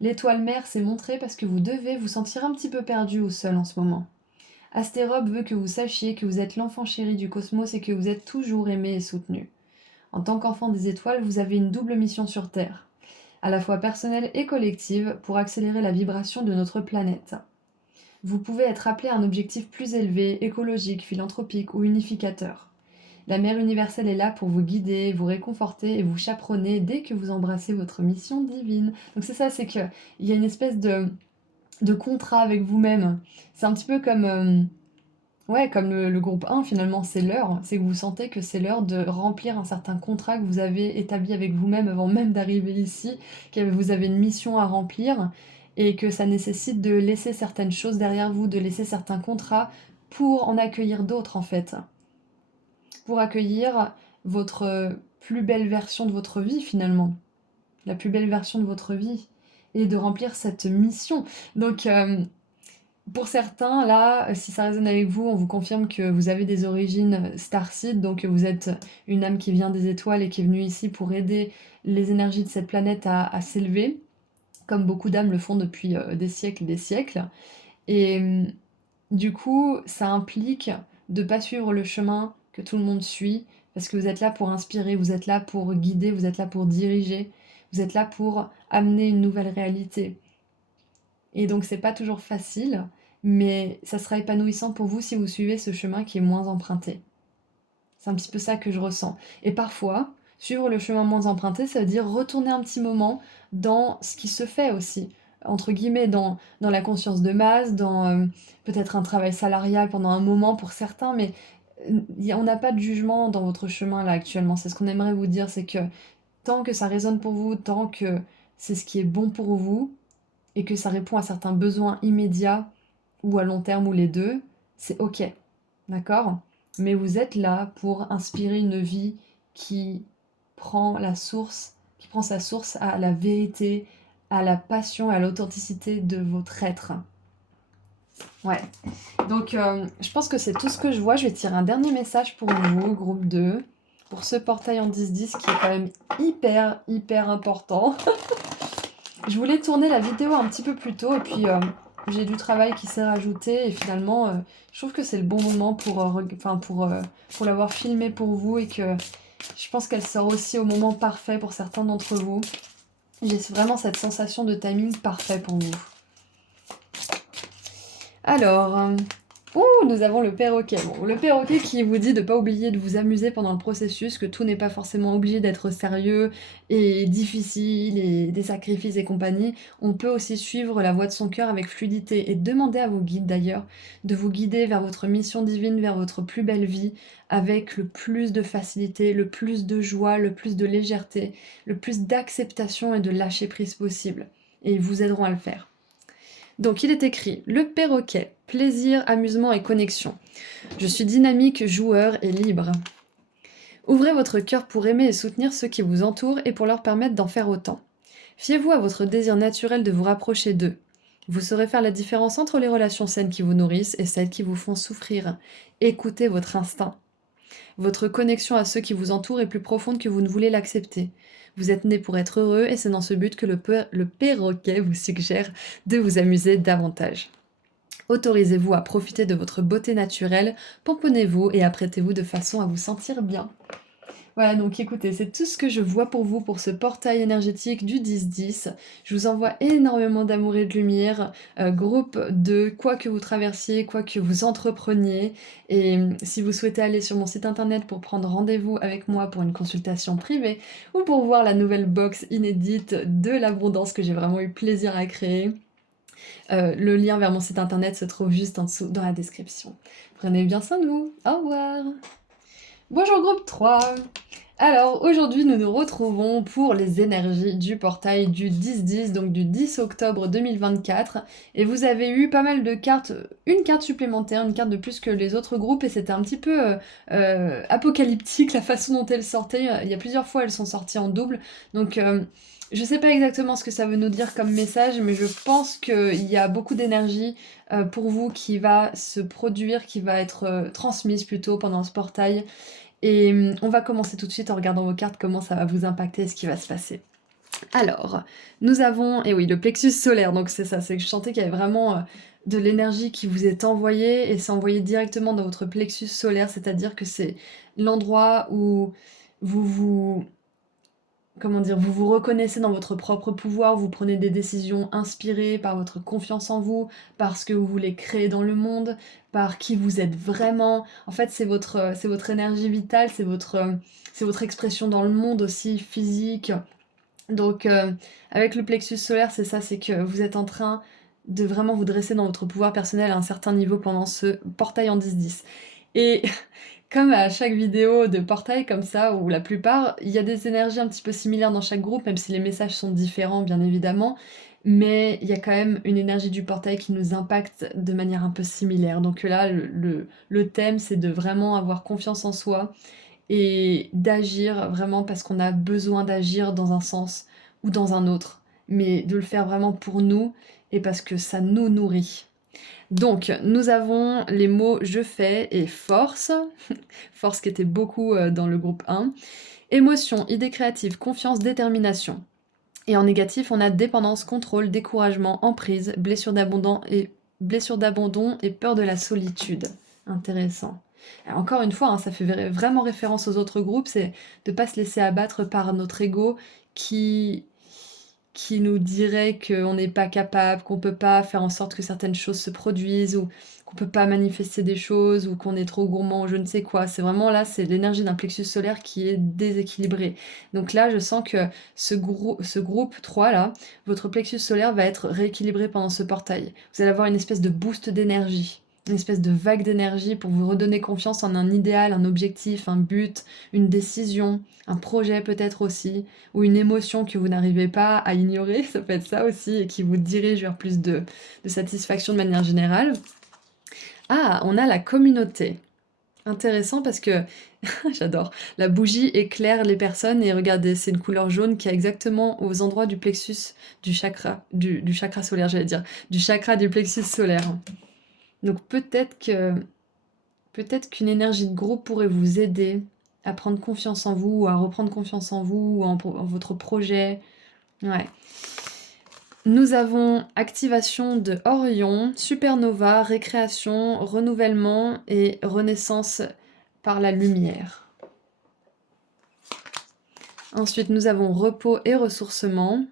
L'étoile mère s'est montrée parce que vous devez vous sentir un petit peu perdu ou seul en ce moment. Astérope veut que vous sachiez que vous êtes l'enfant chéri du cosmos et que vous êtes toujours aimé et soutenu. En tant qu'enfant des étoiles, vous avez une double mission sur Terre, à la fois personnelle et collective, pour accélérer la vibration de notre planète. Vous pouvez être appelé à un objectif plus élevé, écologique, philanthropique ou unificateur. La mère universelle est là pour vous guider, vous réconforter et vous chaperonner dès que vous embrassez votre mission divine. Donc c'est ça, c'est qu'il y a une espèce de contrat avec vous-même. C'est un petit peu comme, ouais, comme le groupe 1 finalement, c'est l'heure. C'est que vous sentez que c'est l'heure de remplir un certain contrat que vous avez établi avec vous-même avant même d'arriver ici, que vous avez une mission à remplir et que ça nécessite de laisser certaines choses derrière vous, de laisser certains contrats pour en accueillir d'autres en fait. Pour accueillir votre plus belle version de votre vie finalement. La plus belle version de votre vie. Et de remplir cette mission. Donc, pour certains, là, si ça résonne avec vous, on vous confirme que vous avez des origines Starseed, donc vous êtes une âme qui vient des étoiles et qui est venue ici pour aider les énergies de cette planète à s'élever, comme beaucoup d'âmes le font depuis des siècles et des siècles. Et du coup, ça implique de ne pas suivre le chemin que tout le monde suit, parce que vous êtes là pour inspirer, vous êtes là pour guider, vous êtes là pour diriger, vous êtes là pour amener une nouvelle réalité. Et donc c'est pas toujours facile, mais ça sera épanouissant pour vous si vous suivez ce chemin qui est moins emprunté. C'est un petit peu ça que je ressens. Et parfois, suivre le chemin moins emprunté, ça veut dire retourner un petit moment dans ce qui se fait aussi, entre guillemets, dans la conscience de masse, dans peut-être un travail salarial pendant un moment pour certains, mais on n'a pas de jugement dans votre chemin là actuellement. C'est ce qu'on aimerait vous dire, c'est que tant que ça résonne pour vous, tant que c'est ce qui est bon pour vous, et que ça répond à certains besoins immédiats ou à long terme ou les deux, c'est ok, d'accord? Mais vous êtes là pour inspirer une vie qui prend la source, qui prend sa source à la vérité, à la passion, à l'authenticité de votre être. Ouais. Donc, je pense que c'est tout ce que je vois. Je vais tirer un dernier message pour vous, groupe 2, pour ce portail en 10-10 qui est quand même hyper important. Je voulais tourner la vidéo un petit peu plus tôt et puis j'ai du travail qui s'est rajouté et finalement je trouve que c'est le bon moment pour l'avoir filmé pour vous et que je pense qu'elle sort aussi au moment parfait pour certains d'entre vous. J'ai vraiment cette sensation de timing parfait pour vous. Alors, nous avons le perroquet. Bon, le perroquet qui vous dit de ne pas oublier de vous amuser pendant le processus, que tout n'est pas forcément obligé d'être sérieux et difficile et des sacrifices et compagnie. On peut aussi suivre la voie de son cœur avec fluidité et demander à vos guides d'ailleurs de vous guider vers votre mission divine, vers votre plus belle vie, avec le plus de facilité, le plus de joie, le plus de légèreté, le plus d'acceptation et de lâcher prise possible. Et ils vous aideront à le faire. Donc il est écrit « Le perroquet, plaisir, amusement et connexion. Je suis dynamique, joueur et libre. Ouvrez votre cœur pour aimer et soutenir ceux qui vous entourent et pour leur permettre d'en faire autant. Fiez-vous à votre désir naturel de vous rapprocher d'eux. Vous saurez faire la différence entre les relations saines qui vous nourrissent et celles qui vous font souffrir. Écoutez votre instinct. Votre connexion à ceux qui vous entourent est plus profonde que vous ne voulez l'accepter. Vous êtes né pour être heureux et c'est dans ce but que le perroquet vous suggère de vous amuser davantage. Autorisez-vous à profiter de votre beauté naturelle, pomponnez-vous et apprêtez-vous de façon à vous sentir bien. Voilà, donc écoutez, c'est tout ce que je vois pour vous pour ce portail énergétique du 10-10. Je vous envoie énormément d'amour et de lumière, groupe de quoi que vous traversiez, quoi que vous entrepreniez. Et si vous souhaitez aller sur mon site internet pour prendre rendez-vous avec moi pour une consultation privée ou pour voir la nouvelle box inédite de l'abondance que j'ai vraiment eu plaisir à créer, le lien vers mon site internet se trouve juste en dessous dans la description. Prenez bien soin de vous. Au revoir. Bonjour groupe 3. Alors aujourd'hui nous nous retrouvons pour les énergies du portail du 10-10, donc du 10 octobre 2024. Et vous avez eu pas mal de cartes, une carte supplémentaire, une carte de plus que les autres groupes, et c'était un petit peu apocalyptique la façon dont elles sortaient. Il y a plusieurs fois elles sont sorties en double. Donc je sais pas exactement ce que ça veut nous dire comme message, mais je pense qu'il y a beaucoup d'énergie pour vous qui va se produire, qui va être transmise plutôt pendant ce portail. Et on va commencer tout de suite en regardant vos cartes, comment ça va vous impacter et ce qui va se passer. Alors, nous avons, et oui, le plexus solaire, donc c'est ça, c'est que je sentais qu'il y avait vraiment de l'énergie qui vous est envoyée, et c'est envoyé directement dans votre plexus solaire, c'est-à-dire que c'est l'endroit où vous comment dire? Vous vous reconnaissez dans votre propre pouvoir, vous prenez des décisions inspirées par votre confiance en vous, par ce que vous voulez créer dans le monde, par qui vous êtes vraiment. En fait, c'est votre énergie vitale, c'est votre expression dans le monde aussi physique. Donc, avec le plexus solaire, c'est ça, c'est que vous êtes en train de vraiment vous dresser dans votre pouvoir personnel à un certain niveau pendant ce portail en 10-10. Et comme à chaque vidéo de portail comme ça, ou la plupart, il y a des énergies un petit peu similaires dans chaque groupe, même si les messages sont différents, bien évidemment. Mais il y a quand même une énergie du portail qui nous impacte de manière un peu similaire. Donc là, le thème, c'est de vraiment avoir confiance en soi et d'agir vraiment parce qu'on a besoin d'agir dans un sens ou dans un autre, mais de le faire vraiment pour nous et parce que ça nous nourrit. Donc, nous avons les mots je fais et force, force qui était beaucoup dans le groupe 1, émotion, idée créative, confiance, détermination. Et en négatif, on a dépendance, contrôle, découragement, emprise, blessure d'abandon et peur de la solitude. Intéressant. Encore une fois, hein, ça fait vraiment référence aux autres groupes, c'est de ne pas se laisser abattre par notre ego qui, qui nous dirait qu'on n'est pas capable, qu'on peut pas faire en sorte que certaines choses se produisent, ou qu'on peut pas manifester des choses, ou qu'on est trop gourmand, ou je ne sais quoi. C'est vraiment là, c'est l'énergie d'un plexus solaire qui est déséquilibré. Donc là, je sens que ce groupe 3 là, votre plexus solaire va être rééquilibré pendant ce portail. Vous allez avoir une espèce de boost d'énergie. Une espèce de vague d'énergie pour vous redonner confiance en un idéal, un objectif, un but, une décision, un projet peut-être aussi, ou une émotion que vous n'arrivez pas à ignorer, ça peut être ça aussi, et qui vous dirige vers plus de satisfaction de manière générale. Ah, on a la communauté. Intéressant parce que, j'adore, la bougie éclaire les personnes et regardez, c'est une couleur jaune qui est exactement aux endroits du plexus du chakra, du chakra solaire, j'allais dire, du chakra du plexus solaire. Donc peut-être qu'une énergie de groupe pourrait vous aider à prendre confiance en vous, ou à reprendre confiance en vous, ou en votre projet. Ouais. Nous avons activation de Orion, supernova, récréation, renouvellement et renaissance par la lumière. Ensuite, nous avons repos et ressourcement.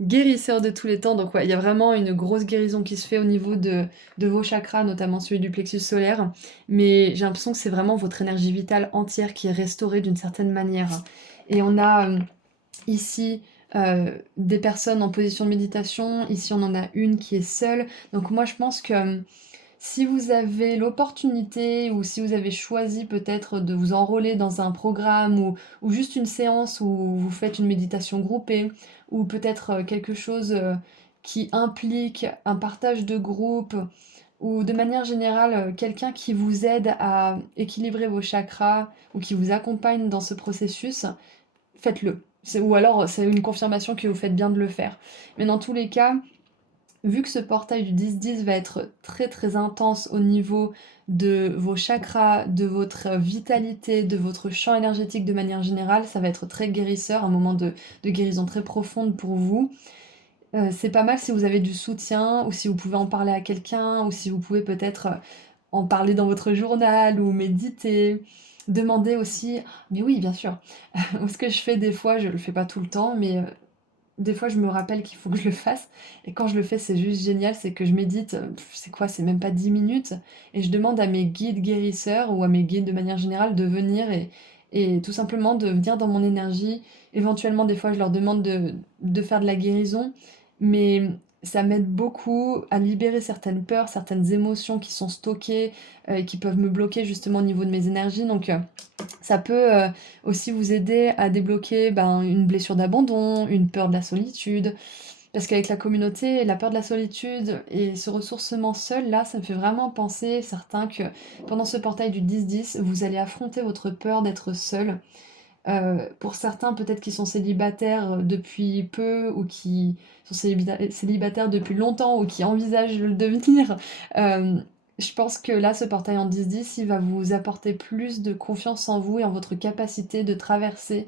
Guérisseur de tous les temps, donc ouais, il y a vraiment une grosse guérison qui se fait au niveau de vos chakras, notamment celui du plexus solaire, mais j'ai l'impression que c'est vraiment votre énergie vitale entière qui est restaurée d'une certaine manière. Et on a ici des personnes en position de méditation, ici on en a une qui est seule, donc moi je pense que si vous avez l'opportunité ou si vous avez choisi peut-être de vous enrôler dans un programme ou juste une séance où vous faites une méditation groupée ou peut-être quelque chose qui implique un partage de groupe ou de manière générale quelqu'un qui vous aide à équilibrer vos chakras ou qui vous accompagne dans ce processus, faites-le. Ou alors c'est une confirmation que vous faites bien de le faire. Mais dans tous les cas, vu que ce portail du 10-10 va être très très intense au niveau de vos chakras, de votre vitalité, de votre champ énergétique de manière générale, ça va être très guérisseur, un moment de guérison très profonde pour vous. C'est pas mal si vous avez du soutien, ou si vous pouvez en parler à quelqu'un, ou si vous pouvez peut-être en parler dans votre journal, ou méditer. Demandez aussi, mais oui, bien sûr, ce que je fais des fois, je le fais pas tout le temps, mais des fois, je me rappelle qu'il faut que je le fasse. Et quand je le fais, c'est juste génial. C'est que je médite, c'est quoi? C'est même pas 10 minutes. Et je demande à mes guides guérisseurs ou à mes guides de manière générale de venir et tout simplement de venir dans mon énergie. Éventuellement, des fois, je leur demande de faire de la guérison. Mais ça m'aide beaucoup à libérer certaines peurs, certaines émotions qui sont stockées et qui peuvent me bloquer justement au niveau de mes énergies. Donc, ça peut aussi vous aider à débloquer une blessure d'abandon, une peur de la solitude. Parce qu'avec la communauté, la peur de la solitude et ce ressourcement seul, là, ça me fait vraiment penser, certains, que pendant ce portail du 10-10, vous allez affronter votre peur d'être seul. Pour certains, peut-être qui sont célibataires depuis peu ou qui sont célibataires depuis longtemps ou qui envisagent de le devenir, je pense que là, ce portail en 10-10, il va vous apporter plus de confiance en vous et en votre capacité de traverser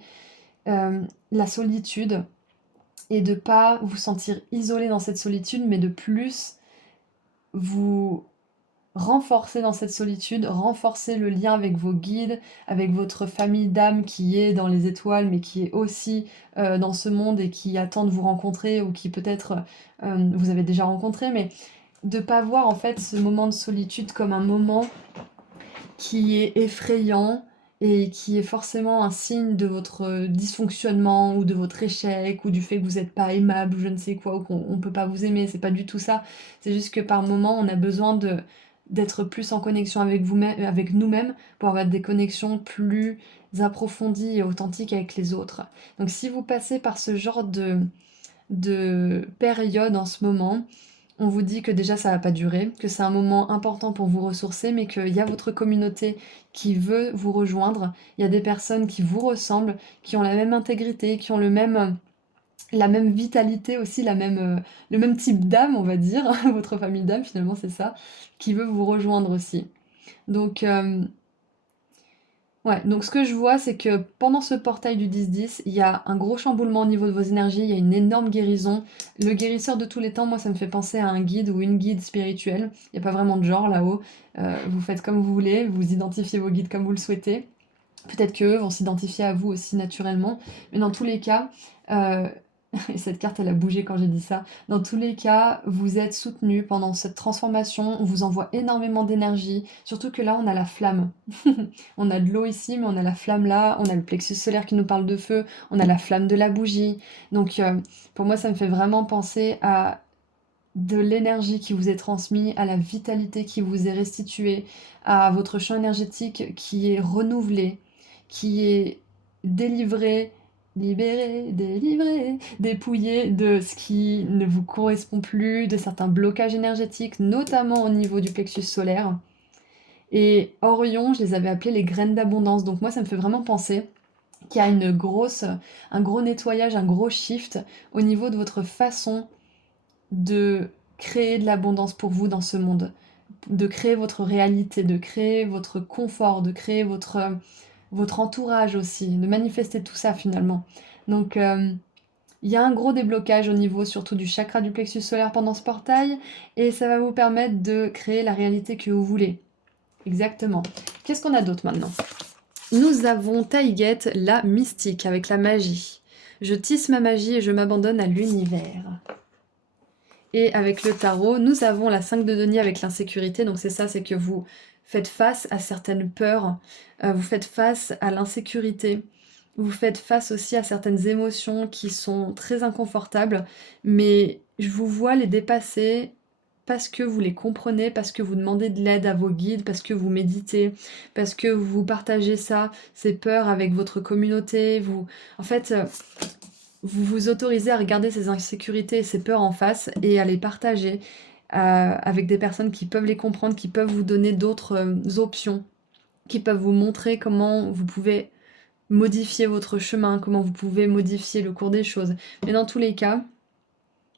la solitude et de pas vous sentir isolé dans cette solitude, mais de plus vous renforcer dans cette solitude, renforcer le lien avec vos guides, avec votre famille d'âme qui est dans les étoiles, mais qui est aussi dans ce monde et qui attend de vous rencontrer, ou qui peut-être vous avez déjà rencontré, mais de pas voir en fait ce moment de solitude comme un moment qui est effrayant et qui est forcément un signe de votre dysfonctionnement ou de votre échec ou du fait que vous n'êtes pas aimable ou je ne sais quoi, ou qu'on on peut pas vous aimer. C'est pas du tout ça. C'est juste que par moment, on a besoin d'être plus en connexion avec vous-même, avec nous-mêmes, pour avoir des connexions plus approfondies et authentiques avec les autres. Donc si vous passez par ce genre de période en ce moment, on vous dit que déjà ça va pas durer, que c'est un moment important pour vous ressourcer, mais qu'il y a votre communauté qui veut vous rejoindre. Il y a des personnes qui vous ressemblent, qui ont la même intégrité, qui ont la même vitalité aussi, le même type d'âme, on va dire. Votre famille d'âme, finalement, c'est ça, qui veut vous rejoindre aussi. Donc, ouais, donc ce que je vois, c'est que pendant ce portail du 10-10, il y a un gros chamboulement au niveau de vos énergies, il y a une énorme guérison. Le guérisseur de tous les temps, moi, ça me fait penser à un guide ou une guide spirituelle. Il n'y a pas vraiment de genre là-haut. Vous faites comme vous voulez, vous identifiez vos guides comme vous le souhaitez. Peut-être qu'eux vont s'identifier à vous aussi naturellement. Mais dans tous les cas, euh, et cette carte, elle a bougé quand j'ai dit ça. Dans tous les cas, vous êtes soutenu pendant cette transformation. On vous envoie énormément d'énergie. Surtout que là, on a la flamme. On a de l'eau ici, mais on a la flamme là. On a le plexus solaire qui nous parle de feu. On a la flamme de la bougie. Donc, pour moi, ça me fait vraiment penser à de l'énergie qui vous est transmise, à la vitalité qui vous est restituée, à votre champ énergétique qui est renouvelé, qui est délivré, libéré, délivré, dépouillé de ce qui ne vous correspond plus, de certains blocages énergétiques, notamment au niveau du plexus solaire. Et Orion, je les avais appelés les graines d'abondance. Donc moi, ça me fait vraiment penser qu'il y a un gros nettoyage, un gros shift au niveau de votre façon de créer de l'abondance pour vous dans ce monde, de créer votre réalité, de créer votre confort, de créer votre entourage aussi, de manifester tout ça finalement. Donc il y a un gros déblocage au niveau surtout du chakra du plexus solaire pendant ce portail, et ça va vous permettre de créer la réalité que vous voulez. Exactement. Qu'est-ce qu'on a d'autre maintenant? Nous avons Taïget, la mystique, avec la magie. Je tisse ma magie et je m'abandonne à l'univers. Et avec le tarot, nous avons la 5 de denier avec l'insécurité. Donc c'est ça, c'est que vous faites face à certaines peurs, vous faites face à l'insécurité, vous faites face aussi à certaines émotions qui sont très inconfortables, mais je vous vois les dépasser parce que vous les comprenez, parce que vous demandez de l'aide à vos guides, parce que vous méditez, parce que vous partagez ça, ces peurs avec votre communauté. En fait, vous vous autorisez à regarder ces insécurités et ces peurs en face et à les partager avec des personnes qui peuvent les comprendre, qui peuvent vous donner d'autres options, qui peuvent vous montrer comment vous pouvez modifier votre chemin, comment vous pouvez modifier le cours des choses. Mais dans tous les cas,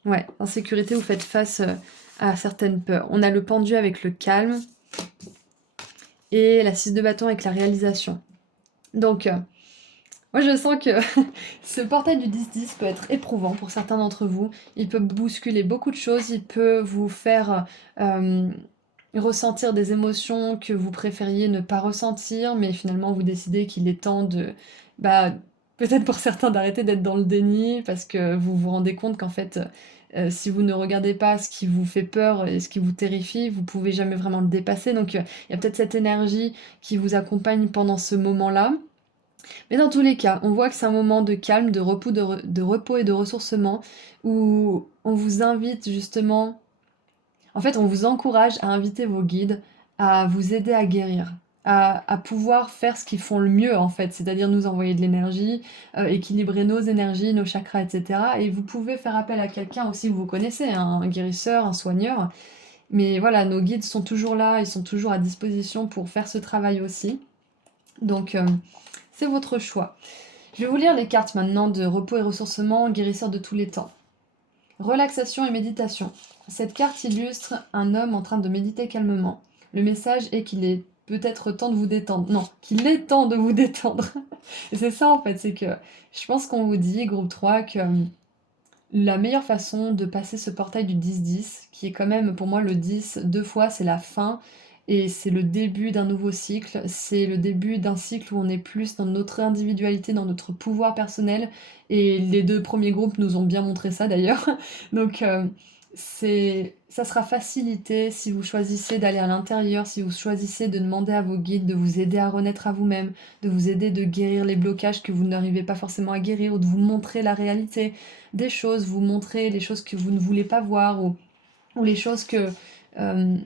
ouais, insécurité, vous faites face à certaines peurs. On a le pendu avec le calme et la 6 de bâton avec la réalisation. Donc, moi je sens que ce portail du 10-10 peut être éprouvant pour certains d'entre vous. Il peut bousculer beaucoup de choses, il peut vous faire ressentir des émotions que vous préfériez ne pas ressentir, mais finalement vous décidez qu'il est temps de... Bah, peut-être pour certains d'arrêter d'être dans le déni, parce que vous vous rendez compte qu'en fait, si vous ne regardez pas ce qui vous fait peur et ce qui vous terrifie, vous pouvez jamais vraiment le dépasser. Donc il y a peut-être cette énergie qui vous accompagne pendant ce moment-là. Mais dans tous les cas, on voit que c'est un moment de calme, de repos et de ressourcement, où on vous invite justement, en fait, on vous encourage à inviter vos guides à vous aider à guérir, à pouvoir faire ce qu'ils font le mieux, en fait, c'est-à-dire nous envoyer de l'énergie, équilibrer nos énergies, nos chakras, etc. Et vous pouvez faire appel à quelqu'un aussi que vous connaissez, hein, un guérisseur, un soigneur. Mais voilà, nos guides sont toujours là, ils sont toujours à disposition pour faire ce travail aussi. Donc, c'est votre choix. Je vais vous lire les cartes maintenant de repos et ressourcement, guérisseur de tous les temps. Relaxation et méditation. Cette carte illustre un homme en train de méditer calmement. Le message est qu'il est peut-être temps de vous détendre. Non, qu'il est temps de vous détendre. Et c'est ça en fait, c'est que je pense qu'on vous dit, groupe 3, que la meilleure façon de passer ce portail du 10-10, qui est quand même pour moi le 10, 2 fois, c'est la fin et c'est le début d'un nouveau cycle. C'est le début d'un cycle où on est plus dans notre individualité, dans notre pouvoir personnel et les 2 premiers groupes nous ont bien montré ça d'ailleurs. Donc ça sera facilité si vous choisissez d'aller à l'intérieur, si vous choisissez de demander à vos guides de vous aider à renaître à vous-même, de vous aider de guérir les blocages que vous n'arrivez pas forcément à guérir ou de vous montrer la réalité des choses, vous montrer les choses que vous ne voulez pas voir ou les choses euh,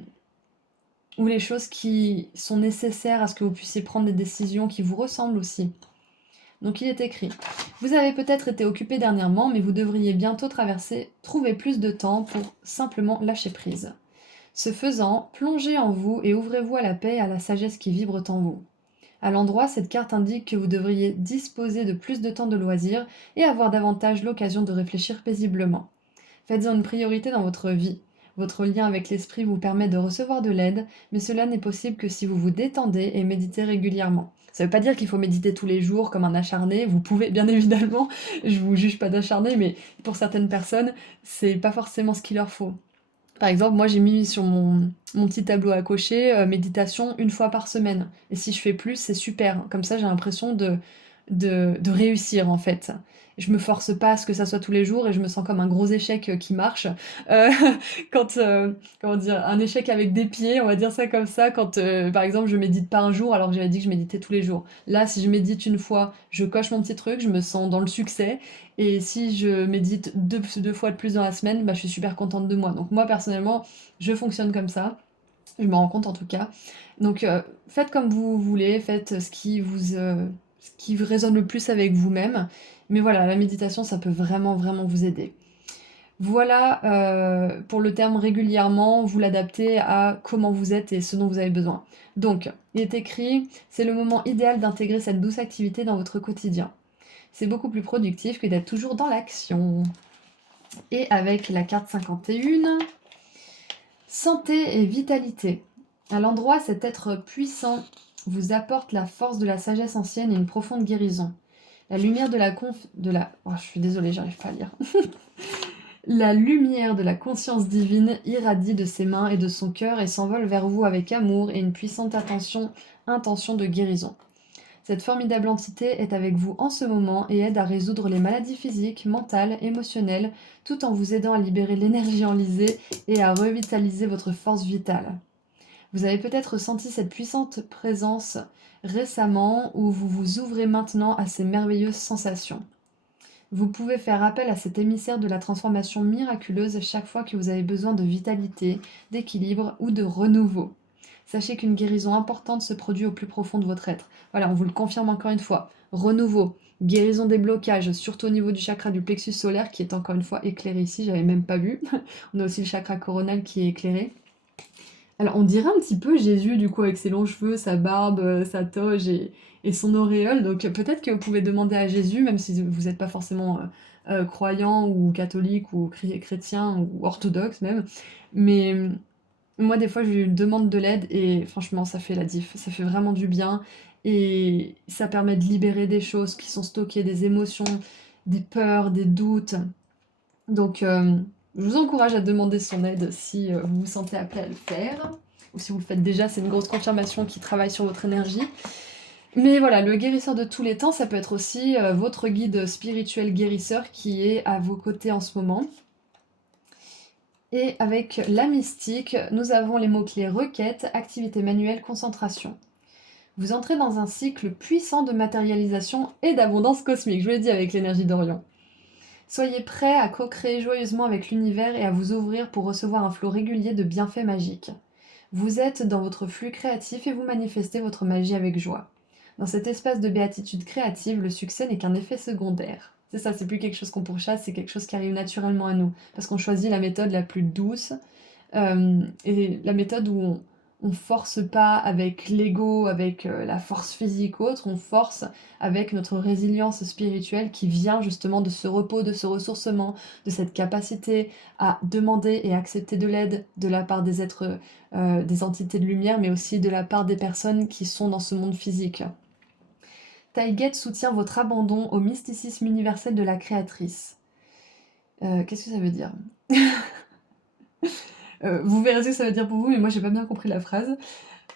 ou les choses qui sont nécessaires à ce que vous puissiez prendre des décisions qui vous ressemblent aussi. Donc il est écrit, vous avez peut-être été occupé dernièrement, mais vous devriez bientôt trouver plus de temps pour simplement lâcher prise. Ce faisant, plongez en vous et ouvrez-vous à la paix et à la sagesse qui vibrent en vous. À l'endroit, cette carte indique que vous devriez disposer de plus de temps de loisirs et avoir davantage l'occasion de réfléchir paisiblement. Faites-en une priorité dans votre vie. Votre lien avec l'esprit vous permet de recevoir de l'aide, mais cela n'est possible que si vous vous détendez et méditez régulièrement. Ça ne veut pas dire qu'il faut méditer tous les jours comme un acharné, vous pouvez bien évidemment, je vous juge pas d'acharné, mais pour certaines personnes, c'est pas forcément ce qu'il leur faut. Par exemple, moi j'ai mis sur mon petit tableau à cocher méditation une fois par semaine. Et si je fais plus, c'est super. Comme ça, j'ai l'impression de réussir en fait. Je me force pas à ce que ça soit tous les jours et je me sens comme un gros échec qui marche. Euh, quand, comment dire, un échec avec des pieds, on va dire ça comme ça, quand par exemple je médite pas un jour alors que j'avais dit que je méditais tous les jours. Là, si je médite une fois, je coche mon petit truc, je me sens dans le succès. Et si je médite deux fois de plus dans la semaine, bah, je suis super contente de moi. Donc moi personnellement, je fonctionne comme ça. Je me rends compte en tout cas. Donc faites comme vous voulez, faites ce qui vous résonne le plus avec vous-même. Mais voilà, la méditation, ça peut vraiment, vraiment vous aider. Voilà pour le terme régulièrement, vous l'adaptez à comment vous êtes et ce dont vous avez besoin. Donc, il est écrit, c'est le moment idéal d'intégrer cette douce activité dans votre quotidien. C'est beaucoup plus productif que d'être toujours dans l'action. Et avec la carte 51, santé et vitalité. À l'endroit, cet être puissant vous apporte la force de la sagesse ancienne et une profonde guérison. La lumière Oh, je suis désolée, j'arrive pas à lire. La lumière de la conscience divine irradie de ses mains et de son cœur et s'envole vers vous avec amour et une puissante intention de guérison. Cette formidable entité est avec vous en ce moment et aide à résoudre les maladies physiques, mentales, émotionnelles, tout en vous aidant à libérer l'énergie enlisée et à revitaliser votre force vitale. Vous avez peut-être senti cette puissante présence récemment ou vous vous ouvrez maintenant à ces merveilleuses sensations. Vous pouvez faire appel à cet émissaire de la transformation miraculeuse chaque fois que vous avez besoin de vitalité, d'équilibre ou de renouveau. Sachez qu'une guérison importante se produit au plus profond de votre être. Voilà, on vous le confirme encore une fois. Renouveau, guérison des blocages, surtout au niveau du chakra du plexus solaire qui est encore une fois éclairé ici, j'avais même pas vu. On a aussi le chakra coronal qui est éclairé. Alors on dirait un petit peu Jésus du coup avec ses longs cheveux, sa barbe, sa toge et son auréole. Donc peut-être que vous pouvez demander à Jésus, même si vous n'êtes pas forcément croyant ou catholique ou chrétien ou orthodoxe même. Mais moi des fois je lui demande de l'aide et franchement ça fait la diff. Ça fait vraiment du bien et ça permet de libérer des choses qui sont stockées, des émotions, des peurs, des doutes. Donc, je vous encourage à demander son aide si vous vous sentez appelé à le faire. Ou si vous le faites déjà, c'est une grosse confirmation qui travaille sur votre énergie. Mais voilà, le guérisseur de tous les temps, ça peut être aussi votre guide spirituel guérisseur qui est à vos côtés en ce moment. Et avec la mystique, nous avons les mots-clés requête, activité manuelle, concentration. Vous entrez dans un cycle puissant de matérialisation et d'abondance cosmique, je vous l'ai dit avec l'énergie d'Orion. Soyez prêts à co-créer joyeusement avec l'univers et à vous ouvrir pour recevoir un flot régulier de bienfaits magiques. Vous êtes dans votre flux créatif et vous manifestez votre magie avec joie. Dans cet espace de béatitude créative, le succès n'est qu'un effet secondaire. C'est ça, c'est plus quelque chose qu'on pourchasse, c'est quelque chose qui arrive naturellement à nous. Parce qu'on choisit la méthode la plus douce, et la méthode où on force pas avec l'ego, avec la force physique ou autre, on force avec notre résilience spirituelle qui vient justement de ce repos, de ce ressourcement, de cette capacité à demander et accepter de l'aide de la part des êtres, des entités de lumière, mais aussi de la part des personnes qui sont dans ce monde physique. Taïget soutient votre abandon au mysticisme universel de la créatrice. Qu'est-ce que ça veut dire? Vous verrez ce que ça veut dire pour vous, mais moi j'ai pas bien compris la phrase.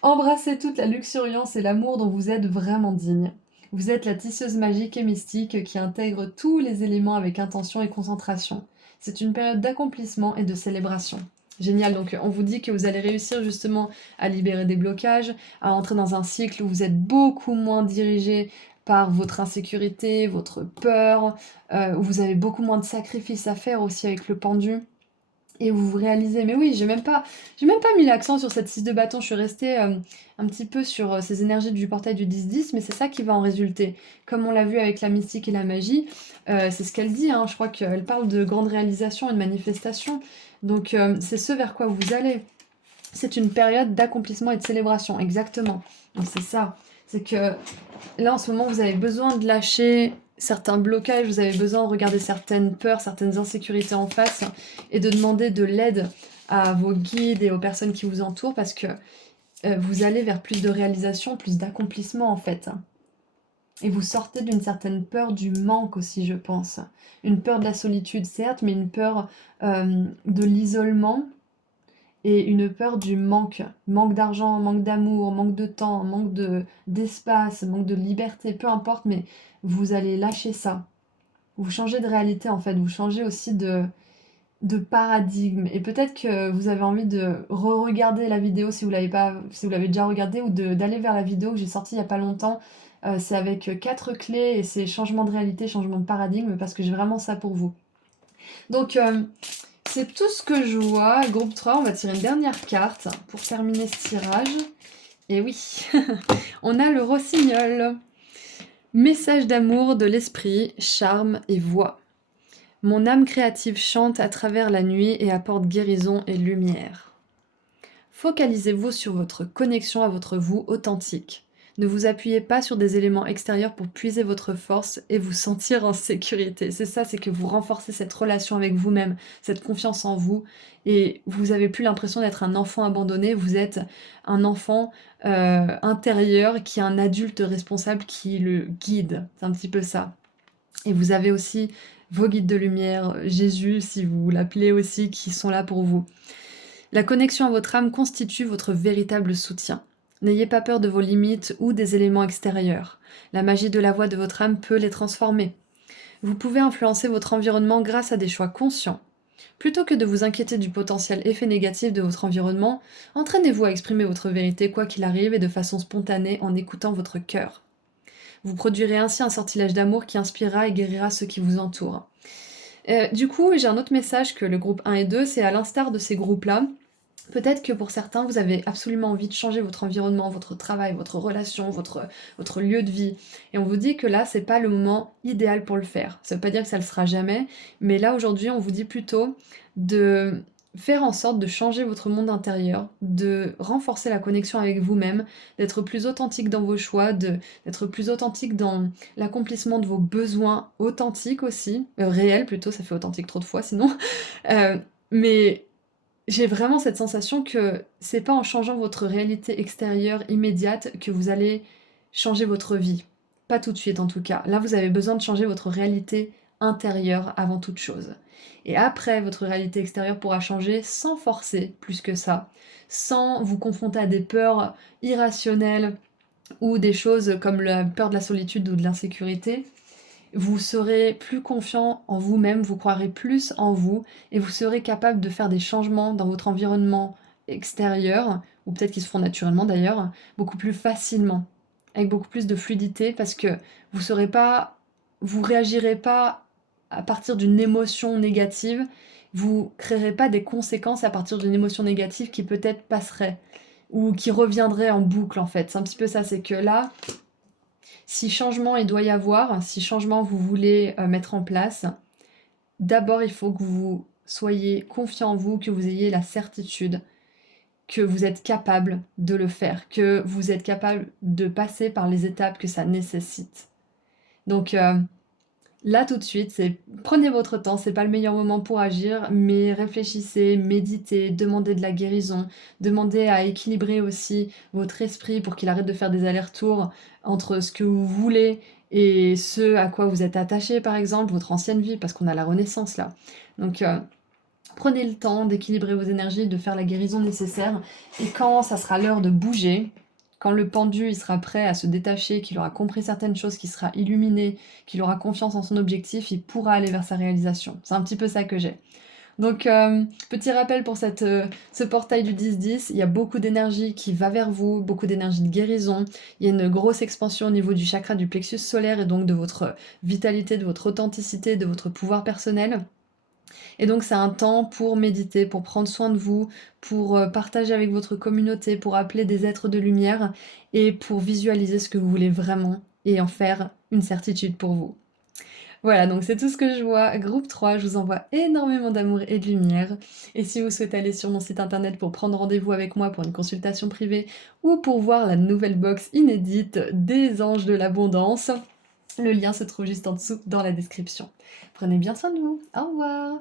Embrassez toute la luxuriance et l'amour dont vous êtes vraiment digne. Vous êtes la tisseuse magique et mystique qui intègre tous les éléments avec intention et concentration. C'est une période d'accomplissement et de célébration. Génial, donc on vous dit que vous allez réussir justement à libérer des blocages, à entrer dans un cycle où vous êtes beaucoup moins dirigé par votre insécurité, votre peur, où vous avez beaucoup moins de sacrifices à faire aussi avec le pendu. Et vous vous réalisez, mais oui, j'ai même pas mis l'accent sur cette 6 de bâton, je suis restée un petit peu sur ces énergies du portail du 10-10, mais c'est ça qui va en résulter. Comme on l'a vu avec la mystique et la magie, c'est ce qu'elle dit, hein, je crois qu'elle parle de grandes réalisations et de manifestations. Donc c'est ce vers quoi vous allez. C'est une période d'accomplissement et de célébration, exactement. Donc c'est ça. C'est que là, en ce moment, vous avez besoin de lâcher certains blocages, vous avez besoin de regarder certaines peurs, certaines insécurités en face et de demander de l'aide à vos guides et aux personnes qui vous entourent parce que vous allez vers plus de réalisation, plus d'accomplissement en fait. Et vous sortez d'une certaine peur du manque aussi, je pense. Une peur de la solitude, certes, mais une peur de l'isolement et une peur du manque. Manque d'argent, manque d'amour, manque de temps, manque d'espace, manque de liberté, peu importe, mais vous allez lâcher ça. Vous changez de réalité en fait, vous changez aussi de paradigme. Et peut-être que vous avez envie de re-regarder la vidéo si vous l'avez pas, si vous l'avez déjà regardée, ou d'aller vers la vidéo que j'ai sortie il y a pas longtemps. C'est avec 4 clés et c'est changement de réalité, changement de paradigme, parce que j'ai vraiment ça pour vous. Donc, c'est tout ce que je vois. Groupe 3, on va tirer une dernière carte pour terminer ce tirage. Et oui, on a le rossignol. Message d'amour de l'esprit, charme et voix. Mon âme créative chante à travers la nuit et apporte guérison et lumière. Focalisez-vous sur votre connexion à votre vous authentique. Ne vous appuyez pas sur des éléments extérieurs pour puiser votre force et vous sentir en sécurité. C'est ça, c'est que vous renforcez cette relation avec vous-même, cette confiance en vous, et vous avez plus l'impression d'être un enfant abandonné, vous êtes un enfant intérieur qui est un adulte responsable qui le guide. C'est un petit peu ça. Et vous avez aussi vos guides de lumière, Jésus, si vous l'appelez aussi, qui sont là pour vous. La connexion à votre âme constitue votre véritable soutien. N'ayez pas peur de vos limites ou des éléments extérieurs. La magie de la voix de votre âme peut les transformer. Vous pouvez influencer votre environnement grâce à des choix conscients. Plutôt que de vous inquiéter du potentiel effet négatif de votre environnement, entraînez-vous à exprimer votre vérité quoi qu'il arrive et de façon spontanée en écoutant votre cœur. Vous produirez ainsi un sortilège d'amour qui inspirera et guérira ceux qui vous entourent. Du coup, j'ai un autre message que le groupe 1 et 2, c'est à l'instar de ces groupes-là. Peut-être que pour certains, vous avez absolument envie de changer votre environnement, votre travail, votre relation, votre lieu de vie. Et on vous dit que là, c'est pas le moment idéal pour le faire. Ça veut pas dire que ça le sera jamais, mais là, aujourd'hui, on vous dit plutôt de faire en sorte de changer votre monde intérieur, de renforcer la connexion avec vous-même, d'être plus authentique dans vos choix, d'être plus authentique dans l'accomplissement de vos besoins authentiques aussi, réels plutôt, ça fait authentique trop de fois sinon. Mais j'ai vraiment cette sensation que c'est pas en changeant votre réalité extérieure immédiate que vous allez changer votre vie. Pas tout de suite en tout cas. Là, vous avez besoin de changer votre réalité intérieure avant toute chose. Et après, votre réalité extérieure pourra changer sans forcer plus que ça, sans vous confronter à des peurs irrationnelles ou des choses comme la peur de la solitude ou de l'insécurité. Vous serez plus confiant en vous-même, vous croirez plus en vous et vous serez capable de faire des changements dans votre environnement extérieur, ou peut-être qu'ils se font naturellement d'ailleurs, beaucoup plus facilement, avec beaucoup plus de fluidité parce que vous réagirez pas à partir d'une émotion négative, vous créerez pas des conséquences à partir d'une émotion négative qui peut-être passerait ou qui reviendrait en boucle en fait. C'est un petit peu ça, c'est que là, si changement il doit y avoir, si changement vous voulez mettre en place, d'abord il faut que vous soyez confiant en vous, que vous ayez la certitude que vous êtes capable de le faire, que vous êtes capable de passer par les étapes que ça nécessite. Donc Là, tout de suite, prenez votre temps, c'est pas le meilleur moment pour agir, mais réfléchissez, méditez, demandez de la guérison, demandez à équilibrer aussi votre esprit pour qu'il arrête de faire des allers-retours entre ce que vous voulez et ce à quoi vous êtes attaché, par exemple, votre ancienne vie, parce qu'on a la renaissance là. Donc, prenez le temps d'équilibrer vos énergies, de faire la guérison nécessaire, et quand ça sera l'heure de bouger, quand le pendu il sera prêt à se détacher, qu'il aura compris certaines choses, qu'il sera illuminé, qu'il aura confiance en son objectif, il pourra aller vers sa réalisation. C'est un petit peu ça que j'ai. Donc, petit rappel pour ce portail du 10-10, il y a beaucoup d'énergie qui va vers vous, beaucoup d'énergie de guérison, il y a une grosse expansion au niveau du chakra du plexus solaire et donc de votre vitalité, de votre authenticité, de votre pouvoir personnel. Et donc c'est un temps pour méditer, pour prendre soin de vous, pour partager avec votre communauté, pour appeler des êtres de lumière et pour visualiser ce que vous voulez vraiment et en faire une certitude pour vous. Voilà, donc c'est tout ce que je vois. Groupe 3, je vous envoie énormément d'amour et de lumière. Et si vous souhaitez aller sur mon site internet pour prendre rendez-vous avec moi pour une consultation privée ou pour voir la nouvelle box inédite des anges de l'abondance, le lien se trouve juste en dessous dans la description. Prenez bien soin de vous. Au revoir!